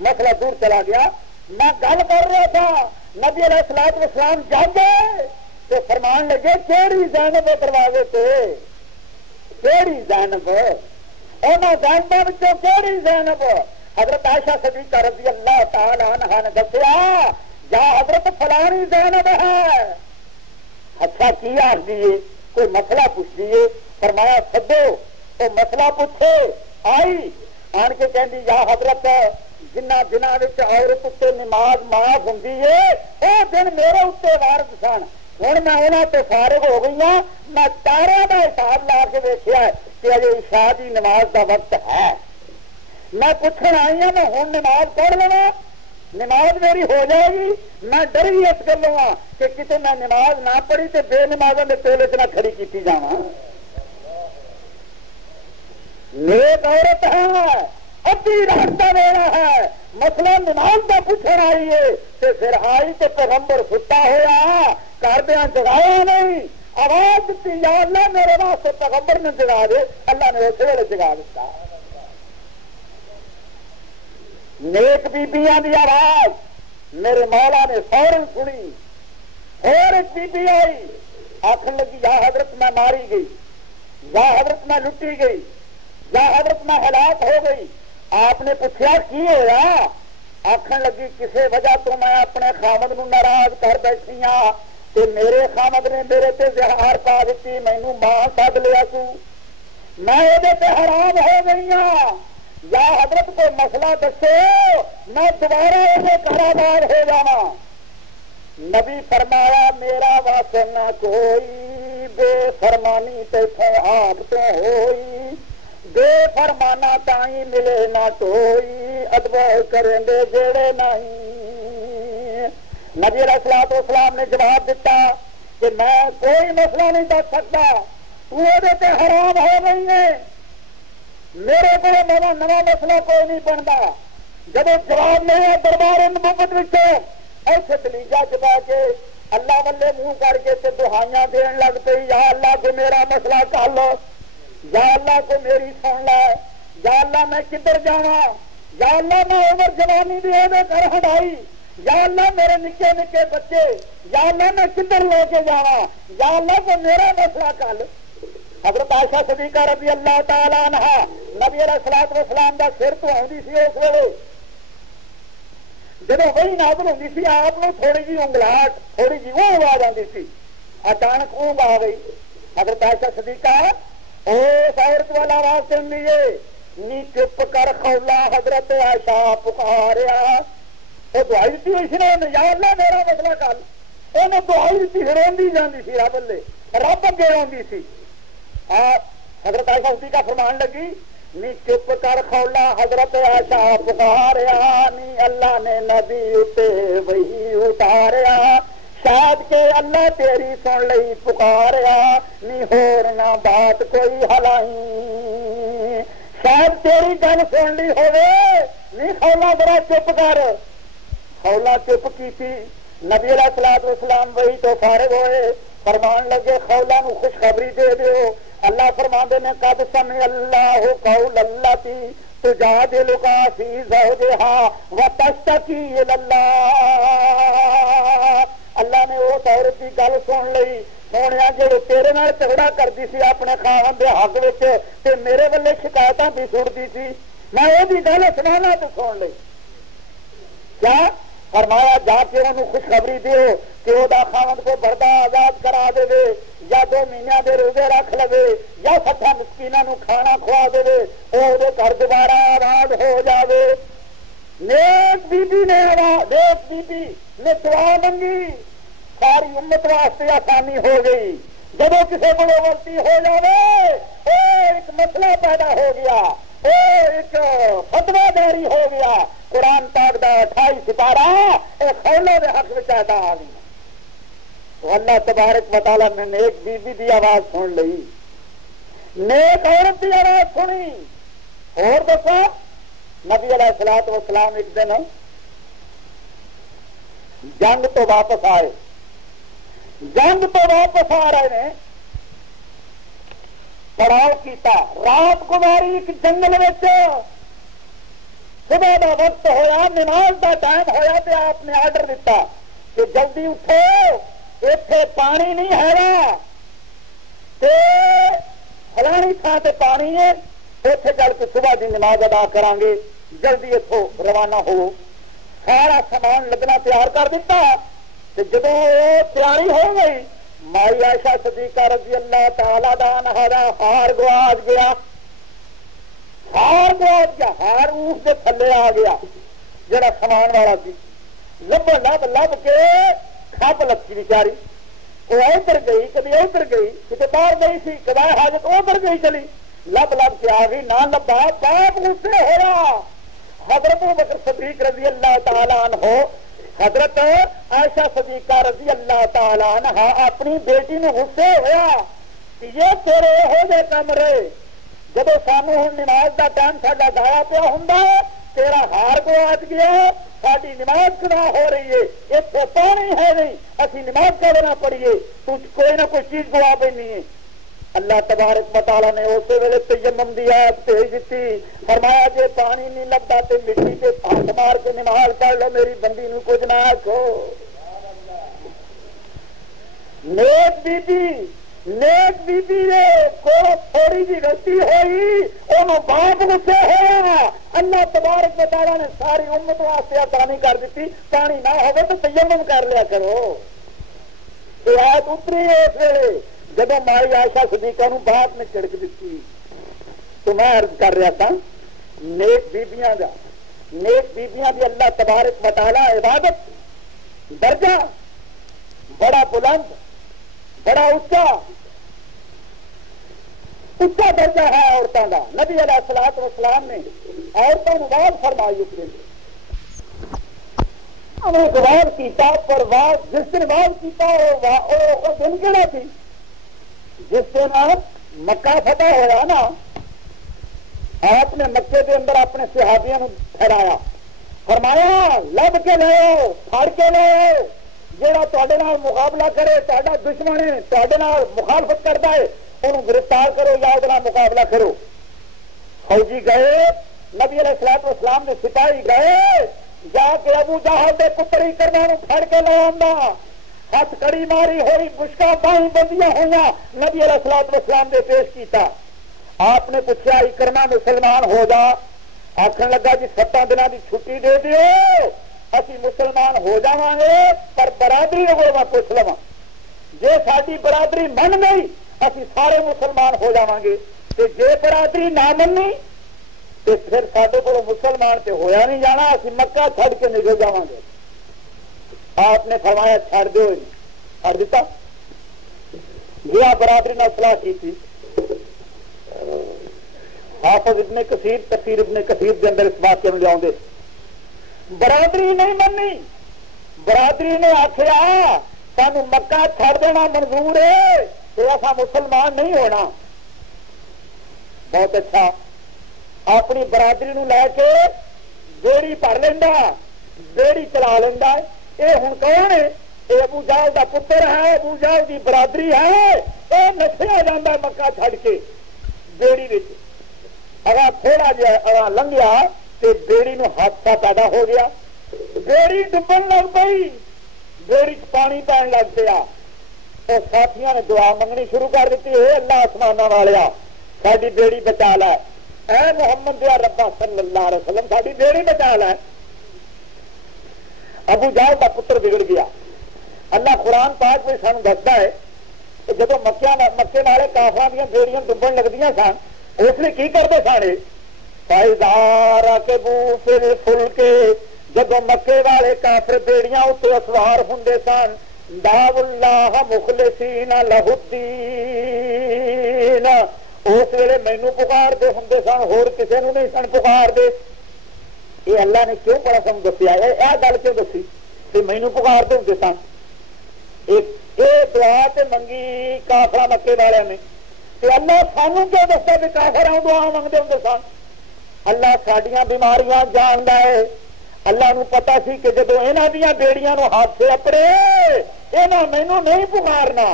مسئلہ دور چلا گیا میں گل کر رہا تھا نبی علیہ السلام جاگے تو فرمان لگے کیڑی زینب دروازے سے کیڑی زینب انہوں زینبوں وچوں کیڑی زینب حضرت عائشہ صدیقہ رضی اللہ تعالی عنہا نے دسیا جا حضرت فلانی زینب ہے اچھا کی آخ دیے کوئی مسئلہ پوچھ دیے فرمایا سدو وہ مسئلہ پوچھے آئی آن کے کہندی یا حضرت جنہ دنوں عورت اتنے نماز معاف ہوں وہ دن میرے اتنے وارد سن ہوں میں انہوں سے فارغ ہو گئی ہوں میں تاروں کا حساب لا کے دیکھا کہ اجے عشاء کی نماز کا وقت ہے میں پوچھنے آئی ہوں میں ہوں نماز پڑھ لوا نماز میری ہو جائے گی میں ڈری اس گلوں کہ کسی میں نماز نہ پڑھی تو بے نمازوں کے ٹولے چ نہ کھڑی کی جا نیک عورت ہے ادھی رات کا ویلا ہے مسئلہ نماز کا پوچھنا آئی ہے تو پھر آئی تو پیغمبر ستا ہوا کردیا جگایا نہیں آواز دیتی یا اللہ میرے واسطے پیغمبر نے جگا دے اللہ نے اسی ویلے جگا دیتا نیک بیبیاں دی آواز میرے مولا نے فوراً سنی اور ایک بی بی آئی آخر لگی یا حضرت میں ماری گئی یا حضرت میں لٹی گئی یا حضرت میں ہلاک ہو گئی آپ نے پوچھا کی ہوا آخر لگی کسی وجہ تو میں اپنے خامد نو ناراض کر بیٹھی ہاں تے میرے خامد نے میرے تے زہر پا دیتی مینوں ماں سد لیا سو میں یہ حرام ہو گئی ہاں یا حضرت کو مسئلہ دسو میں دوبارہ یہ کاروبار ہو جانا نبی فرمایا میرا واسطے نہ کوئی بے فرمانی تے آپ تو ہوئی بے فرمانا تائیں ملے نہ کوئی ادب کریں گے جڑے نہیں نبی علیہ السلام نے جواب دیتا کہ میں کوئی مسئلہ نہیں دس سکتا تو حرام ہو گئی ہے میرے کو میرا نیا مسئلہ کوئی نہیں بنتا جب جواب نہیں ہے دربار نبوت ایسے دلیجا چبا کے اللہ والے منہ کر کے تے دعائیاں دین لگ پئی، یا اللہ کو میرا مسئلہ کر لو، یا اللہ کو میری سن لے، یا اللہ میں کدھر جانا، یا اللہ میں عمر جوانی دی اے کر ہٹائی، یا اللہ میرے نکے نکے بچے، یا اللہ میں کدھر لے کے جانا، یا اللہ کو میرا مسئلہ کر۔ حضرت عائشہ صدیقہ رضی اللہ تعالیٰ عنہ نبی علیہ الصلوۃ والسلام دا سر تو آندی سی اس ویلے، جب وہی نازل ہوتی سی آپ نے تھوڑی جی انگلاٹ، تھوڑی جی وہ آواز آتی سی، اچانک اونگ آ گئی۔ حضرت عائشہ صدیقہ اس عورت والا آواز سن لیے، نی چپ کر خولا حضرت عائشہ پکاریا، وہ دعائی دیتی ہوئی سی نا، یا اللہ میرا مسئلہ کر، انہیں دعائی دیتی روندی جاندی سی، رب لے رب اگے روندی سی۔ حضرت عائشہ صدیقہ فرمان لگی، نی چپ کر خولا حضرت عائشہ پکاریا، نی اللہ نے نبی اتے وہی اتاریا، شاید کہ اللہ تیری سن لئی پکاریا، نی ہور نہ بات کوئی ہلائی، شاید تیری گل سن لی ہوئے، نی خولا ذرا چپ کر۔ خولا چپ کی تھی، نبی علیہ الصلوۃ والسلام وہی تو فارغ ہوئے، فرمان لگے خولا نو خوشخبری دے دیو، اللہ فرماندے نے قد سمع اللہ قول التی تجادلک فی زوجہا وتشتکی الی اللہ، اللہ نے اس عورت کی گل سن لئی، سونے جو تیرے نال جھگڑا کرتی سی اپنے خاوند دے حق وچ تے میرے والے شکایتاں بھی سنتی سی، میں وہی گل سنانا تو سن لئی۔ کیا فرمایا جا کے انہوں خوشخبری دیو کہ وہ خاوند کو بردہ آزاد کرا دے، یا 2 مہینے دے روزے رکھ لے، یا 60 مسکیناں نو کھانا کھوا دے، وہ گھر دوبارہ آباد ہو جاوے۔ نیک بی بی نے دعا منگی، ساری امت واسطے آسانی ہو گئی۔ جب کسی کو غلطی ہو جائے، ایک مسئلہ پیدا ہو گیا، ایک فتویٰ جاری ہو گیا، قرآن پاک دا 28 سپارہ ایک خولے دے حق میں آتا آ گیا۔ تو اللہ تبارک و تعالیٰ نے نیک بی بی دی آواز سن لئی، نیک عورت دی آواز سنی۔ اور دسو نبی علیہ الصلوۃ والسلام ایک دن جنگ تو واپس آئے، جنگ تو واپس آ رہے ہیں، پڑاؤ کیتا، رات گزاری ایک جنگل میں، صبح کا وقت ہوا، نماز کا ٹائم ہوا، تو آپ نے آرڈر دیتا کہ جلدی اٹھو، اتنے پانی نہیں ہے، فلانی تھان سے پانی ہے، اتنے چل کے صبح کی نماز ادا کریں گے، جلدی اتوں روانہ ہو۔ سارا سامان لگنا تیار کر دیتا، جب تیاری ہو گئی، مائی عائشہ صدیقہ رضی اللہ تعالیٰ عنہا دا ہار گواچ گیا، ہار گواچ گیا، ہار اونٹ کے تھلے آ گیا جڑا سامان والا سی، لب لب کے کھپ لکی بیچاری، وہ ادھر گئی کبھی ادھر گئی، کتنے باہر گئی سی، کبھی حاجت ادھر گئی چلی، لب لب کے آ گئی، نہ لبا، باپ غصے ہو رہا۔ حضرت ابوبکر صدیق رضی اللہ تعالیٰ عنہ، حضرت عائشہ صدیقہ رضی اللہ تعالیٰ عنہ اپنی بیٹی نو غصے ہوا کہ یہ تیرے ہو جائے کم رہے، جب سانو ہوں نماز کا ٹائم ساڈا ضائع پیا ہوں، تیرا ہار گواچ گیا، ساری نماز گناہ ہو رہی ہے، اتنے پانی ہے نہیں، اسی نماز کرنا پڑیے، تو کوئی نہ کوئی چیز گوا پینی ہے۔ اللہ تبارک و تعالیٰ نے اسی ویلے تیمم دی آیت بھیج دیتی، فرمایا جے پانی نہیں لگتا تو مٹی سے ہاتھ مار کے نماز پڑھ لو، میری بندی نو کچھ نہ آکھو۔ نیک بی بی کو تھوڑی جی غلطی ہوئی، انہوں باپ غصے ہوا، اللہ تبارک و تعالیٰ نے ساری امت واسطے آسانی کر دیتی، پانی نہ ہوگا تو تیمم کر لیا کرو۔ یہ آیت اتری ہے اس ویلے جب مائی عائشہ صدیقہ نو بات میں چڑک دیتی۔ تو میں عرض کر رہا تھا نیک بیبیاں دی اللہ تبارک و تعالیٰ عبادت درجہ بڑا بلند، بڑا اچا درجہ ہے عورتوں کا۔ نبی علیہ الصلوۃ والسلام نے عورتوں کو واضح فرمائی، اس نے واضح کیتا، پر جس دن واضح کیتا وہ دن کہڑا سی؟ جس دن مکہ فتح ہوا نا، آپ نے مکے کے اندر اپنے صحابیوں کو ٹھہرایا، فرمایا لب کے لو، پھڑ کے لو، جہاں تھوڑے نال مقابلہ کرے تہاڈا دشمن ہے تہاڈے نال مخالفت کرتا ہے انہوں گرفتار کرو یا اس نال مقابلہ کرو. فوجی گئے نبی علیہ الصلوۃ والسلام نے سپاہی گئے جا کے ابو جہل دے پتر اکرما نوں پھڑ کے لے آندا ہاتھ کڑی ماری ہوئی مشکاں باہیں بندیاں ہوئیاں نبی علیہ الصلوۃ والسلام نے پیش کیتا. آپ نے پوچھا اکرما مسلمان ہو جا آخر لگا جی 7 دنوں کی چھٹی دے دیو اسی مسلمان ہو جاواں گے پر برادری کو میں پوچھ لواں جے ساری برادری من گئی اسی سارے مسلمان ہو جاواں گے تے جے برادری نہ منی تے پھر سارے کو مسلمان تے ہویا نہیں جانا اسی مکہ چھڑ کے نکل جاواں گے. آپ نے فرمایا چھڑ دو چھڑ دیتا. یہ برادری نے صلاح کی تھی. حافظ ابن کثیر تفسیر ابن کثیر کے اندر اس بات کے لے آؤں گے. برادری نہیں منی برادری نے آخیا سانو مکہ چھڑ دینا منظور ہے تو ایسا مسلمان نہیں ہونا. بہت اچھا اپنی برادری نو لے کے بیڑی بھر لینا بیڑی چلا لینا. یہ ہوں کون ہے یہ ابو جہل دا پتر ہے ابو جہل دی برادری ہے یہ نسیا جانا مکہ چھڑ کے بیڑی وچ. اگر تھوڑا جہا لنگیا تو بیڑی نو حادثہ پیدا ہو گیا بیڑی ڈبن لگ پئی بیڑی پانی پین لگ پیا. تو ساتھیوں نے دعا منگنی شروع کر دیتی ہے اللہ آسمان والیا ساری بیڑی بچا لے اے محمد دیا ربا صلی اللہ علیہ وسلم ساری بیڑی بچا لے. ابو جہل کا پتر بگڑ گیا. اللہ قرآن پاک میں سانو دستا ہے کہ جب مکے والے کافراں دیا بیڑیاں ڈبن لگتی سن اس نے کی کرتے سارے پائیدار کے بو پھر فل کے جب مکے والے کافر بیڑیاں اتنے اسوار ہوں سن دعو اللہ مخلصین لہ الدین اس ویلے مینو پکار دے ہوں سن ہور کسے نو نہیں سن پکار دے. یہ اللہ نے کیوں بڑا سن دسیا یہ گل کیوں دسی کہ مینو پکار دے ہوں سن. یہ دعا تے منگی کافر مکے والے نے اللہ سانو کیوں دستا بھی کافر دعا منگتے ہوں سن. اللہ ساڈیاں بیماریاں جاندا ہے. اللہ نو پتا سی کہ جب یہاں دیا بیڑیاں نو ہاتھ سے اپڑے یہاں مینو نہیں پکارنا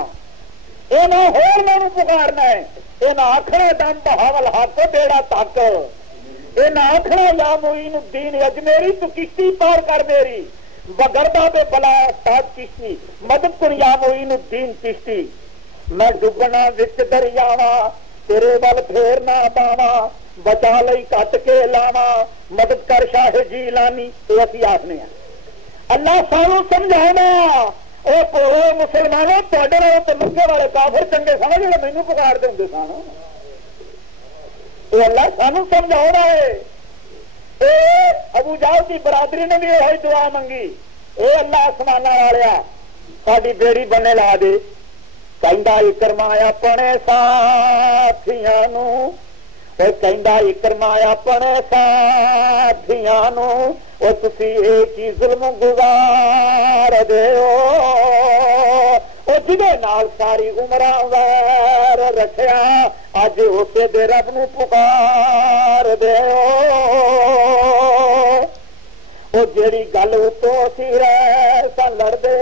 یہاں ہور مینو پکارنا ہے یہاں آخنا دم بہاول ہاتھ بیڑا تک یہاں آخنا یا معین الدین اجمیری تو کشتی پار کر میری بگردا بے بلا استاد کشتی مدد کر یا معین الدین کشتی میں ڈبنا وچ دریاواں تیرے ول پھیر نہ پاواں بچا لئی کٹ کے لاواں مدد کر شاہ جیلانی یہ اسی آخنے ہیں. اللہ سانو سمجھانا وہ مسلمانوں تھوڑے تو مکے والے کافر چنگے سن جڑے مینو پکارتے ہوں سن. یہ اللہ سانو سمجھانا ہے. ابو جہل کی برادری نے بھی وہی دعا منگی اے اللہ آسمان والیا ساری بیڑی بنے لا دے. کہندا اکرما اپنے ساتھیاں نو کہندا اکرما اپنے ساتھیاں نو او تسی ایک ہی ظلم گزار دیو او جدے نال ساری عمراں ویر رکھیا اج اسے دے رب نو پکار دیو او جیڑی گل اتوں سی رہ سن لڑدے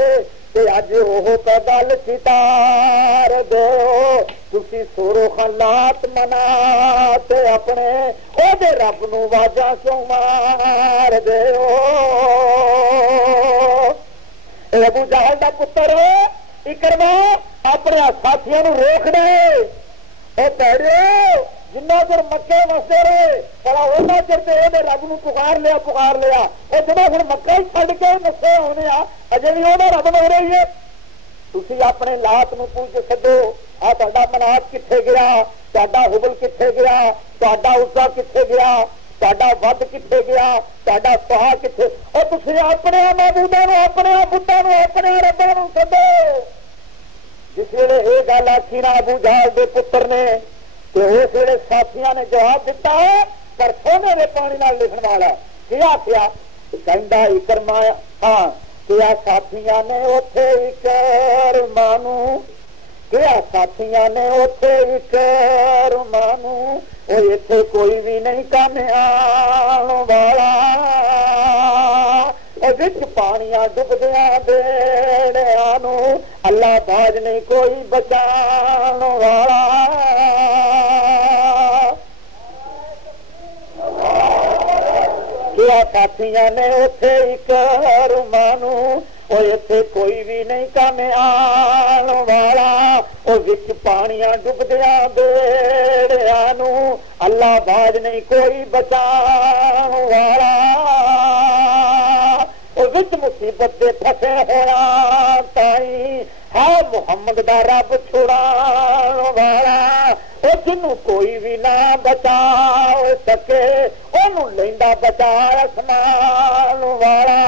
تے اج وہ گل چتار دو تسی سورو خلات منا تے اپنے او دے رب نو واجاں کیوں مار دیو. اے ابو جہل دا پتر اکرما اپنے ساتھیوں نو روک دے اے پیڑو جنہ چر مکے وستے رہے بڑا اُنہ چر تے وہ رب نو پکار لیا وہ جب پھر مکہ ہی چھڈ کے نسے ہونے اجے بھی وہ رب مل رہی ہے. تسی اپنے لات نو پوچھ سدو آ تہاڈا منات کتنے گیا تہاڈا حبل کتنے گیا تہاڈا عزا کتنے گیا تہاڈا ود کتنے گیا تہاڈا سہا کتنے اور تسی اپنے معبوداں نو اپنے بتاں نو اپنے رباں نو سدو. جس ویلے یہ گل آخی نا ابو جہل دے پتر نے تو اس ویلے ساتھیاں نے جواب دیتا ہے پر سونے کے پانی نال لکھن والا کیا کیا کہندا اکرما ہاں کیا ساتھیاں نے اوتھے اکرما نو کیا ساتھیاں نے اوتھے اکرما نو او ایتھے کوئی بھی نہیں کم آن والا او وچ پانیاں ڈبدیاں بیڑیاں نو اللہ باج نہیں کوئی بچان والا کیا ساتھیاں نے اتے ایک رمانو وہ اتنے کوئی بھی نہیں کم آن والا وہ وچ پانیاں ڈبدیاں بیڑیاں نو اللہ باج نہیں کوئی بچان والا وہ وچ مصیبت دے پھسے ہونا تائی ہے محمد دا رب چھڑان والا وہ جنوں کوئی بھی نہ بچا سکے انہوں لیندا بچا اسمان والا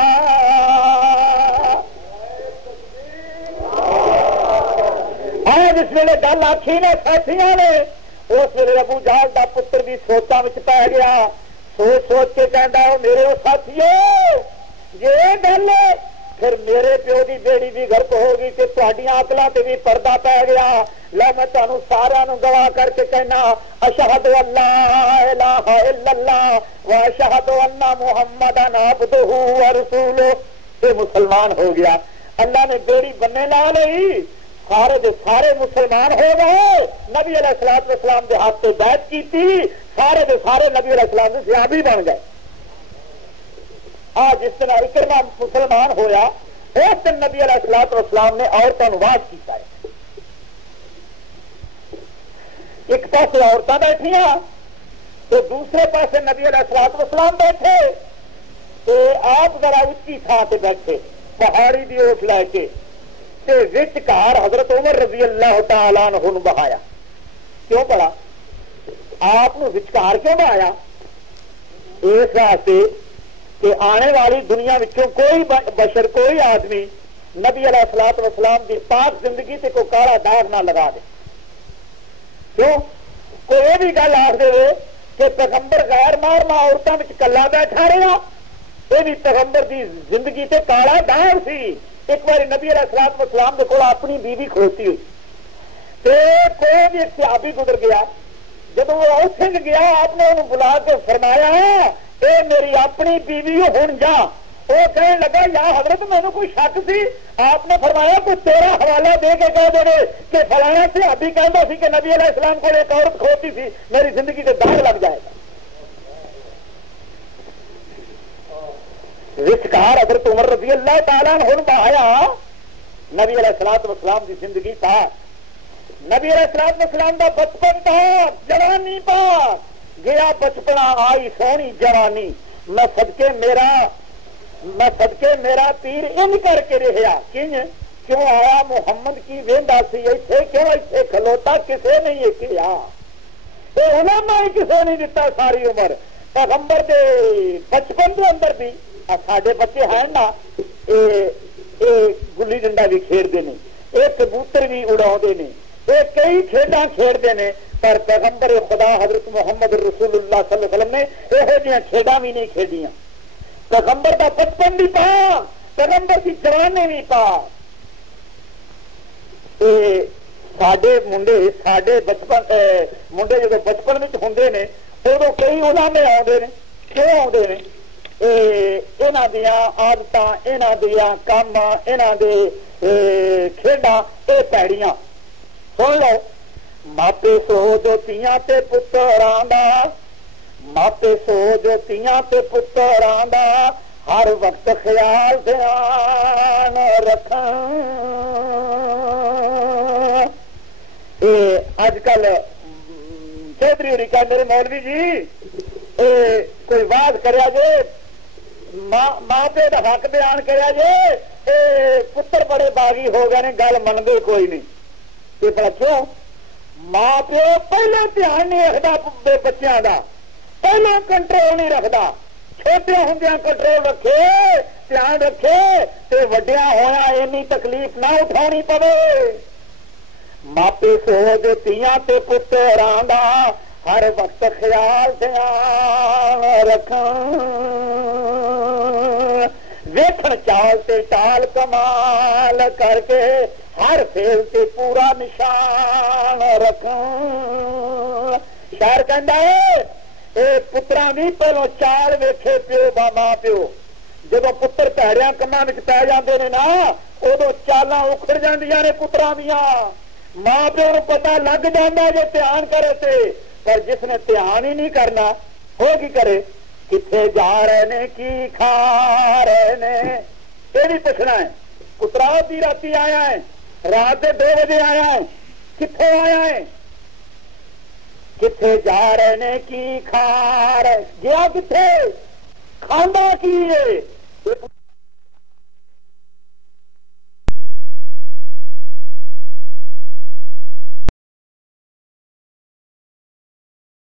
جس ویلے گل آخی نے ساتھیاں نے اس ویلے ابو جہل دا پتر بھی سوچاں وچ پی گیا سوچ سوچ کے کہندا میرے ساتھیو یہ گل پھر میرے پیو کی بیڑی بھی غرق ہوگی کہ تہاڈیاں عقلاں تے بھی پردہ پی گیا لے میں تانوں سارا نو گواہ کر کے کہنا اشہد ان لا الہ الا اللہ و اشہد ان محمدا عبدہ و رسولہ یہ مسلمان ہو گیا اللہ نے بیڑی بننے لا لئی سارے دے سارے مسلمان ہو گئے نبی علیہ الصلوۃ والسلام دے ہاتھ تے بیعت کیتی سارے دے سارے نبی علیہ السلام دے صحابی بن گئے آج جس طرح اکرمہ مسلمان ہویا اس دن نبی علیہ الصلوۃ والسلام نے عورتوں کو واضح کیتا ہے ایک پاسے عورتیں بیٹھیاں تو دوسرے پاسے نبی علیہ الصلوۃ والسلام بیٹھے تو آپ ذرا اچھی تھان سے بیٹھے پہاڑی دی اوٹ لے کے وچکار حضرت عمر رضی اللہ تعالی عنہ بہایا کیوں پڑا آپ وچکار کیوں بہایا اس واسطے کہ آنے والی دنیا وچوں کوئی بشر کوئی آدمی نبی علیہ الصلوۃ والسلام کی پاک زندگی سے کوئی کالا داغ نہ لگا دے کیوں کوئی یہ بھی گل آخ دے کہ پیغمبر غیر مارنا عورتوں میں کلا بیٹھا رہا یہ بھی پیغمبر کی زندگی سے کالا داغ سی ایک بار نبی علیہ الصلوۃ والسلام کے کول اپنی بیوی کھڑوتی ہوئی تے کوئی بھی ایک صحابی گزر گیا جب وہ اٹھ گیا آپ نے انہوں بلا کے فرمایا اے میری اپنی بیوی ہن جا وہ کہنے لگا یا حضرت مینوں کوئی شک سی آپ نے فرمایا کوئی تیرا حوالہ دے کے کہہ دے کہ فلانا صحابی کہندا سی کہ نبی علیہ السلام کو ایک عورت کھوتی سی میری زندگی سے داغ لگ جائے گا وچکار حضرت عمر رضی اللہ تعالیٰ عنہ بہایا نبی علیہ الصلوۃ والسلام کی زندگی تھا نبی علیہ الصلوۃ والسلام کا بچپن تھا جوانی پا گیا بچپنا آئی سونی جوانی میں صدقے میرا تیر ان کر کے رہا کیوں آیا محمد کی ویندا سی ایتھے کیوں ایتھے کھلوتا کسے نہیں کیا علماء کسے نہیں دیتا ساری عمر پیغمبر دے بچپن کے اندر بھی ساڈے بچے ہیں نا گلی ڈنڈا بھی کھیڈتے ہیں یہ کبوتر بھی اڑاؤ نے یہ کئی کھیڈاں کھیڈتے ہیں پر پیغمبر خدا حضرت محمد رسول اللہ صلی اللہ علیہ وسلم نے یہو جہاں کھیڈاں بھی نہیں کھیڈیاں پیغمبر کا بچپن بھی پا پیغمبر کی جوانی بھی پا ساڈے منڈے ساڈے بچپن منڈے جب بچپن میں ہوندے نے ادو کئی علماء آتے ہیں کیوں آتے ہیں یہاں دیا آدت یہاں دیا کام یہاں دے کھیڈاں یہ پیڑیاں سن لو ماپے سو جو تیاں تے پتراں دا ماپے سو جو تیاں تے پتراں دا ہر وقت خیال دھیان رکھاں اج کل چودھری ہوری کہ میرے مولوی جی کوئی واز کریا جے ماں پے کا حق بیان کریا جے پتر بڑے باغی ہو گئے نے گل منگے کوئی نہیں پتا کیوں ماں پیو پہلے دھیان نہیں رکھتا بچوں کا پہلے کنٹرول نہیں رکھتا چھوٹے ہوں کنٹرول رکھے دھیان رکھے تو وڈیا ہویا اینی تکلیف نہ اٹھانی پوے ماپے سوچ تیاں تے پتراں دا ہر وقت خیال دھیان رکھاں ویکھن چال تے چال کمال کر کے ہر فیل تے پورا نشان رکھاں شاعر کہندا اے پتراں دی پہلو چال ویکھے پیو با ماں پیو ਜਦੋਂ ਪੁੱਤਰ ਭੈੜਿਆਂ ਕੰਮਾਂ ਵਿੱਚ ਪੈ ਜਾਂਦੇ ਨੇ ਨਾ, ਉਦੋਂ ਚਾਲਾਂ ਉਖੜ ਜਾਂਦੀਆਂ ਨੇ ਪੁੱਤਰਾਂ ਦੀਆਂ। ਮਾਂ ਪਿਓ ਨੂੰ ਪਤਾ ਲੱਗ ਜਾਂਦਾ ਜੇ ਧਿਆਨ ਕਰੇ ਤੇ, ਪਰ ਜਿਸ ਨੇ ਧਿਆਨ ਹੀ ਨਹੀਂ ਕਰਨਾ ਉਹ ਕੀ ਕਰੇ? ਕਿੱਥੇ ਜਾ ਰਹੇ ਨੇ, ਕੀ ਖਾ ਰਹੇ ਨੇ, ਇਹ ਵੀ ਪੁੱਛਣਾ ਹੈ। ਪੁੱਤਰਾ ਦੀ ਰਾਤੀ ਆਇਆ ਹੈ, ਰਾਤ ਦੇ 2 ਵਜੇ ਆਇਆ ਹੈ, ਕਿੱਥੇ ਆਇਆ ਹੈ? ਕਿੱਥੇ ਜਾ ਰਹੇ ਨੇ, ਕੀ ਖਾ ਰਹੇ, ਗਿਆ ਕਿੱਥੇ, ਖਾਂਦਾ ਕੀ ਹੈ?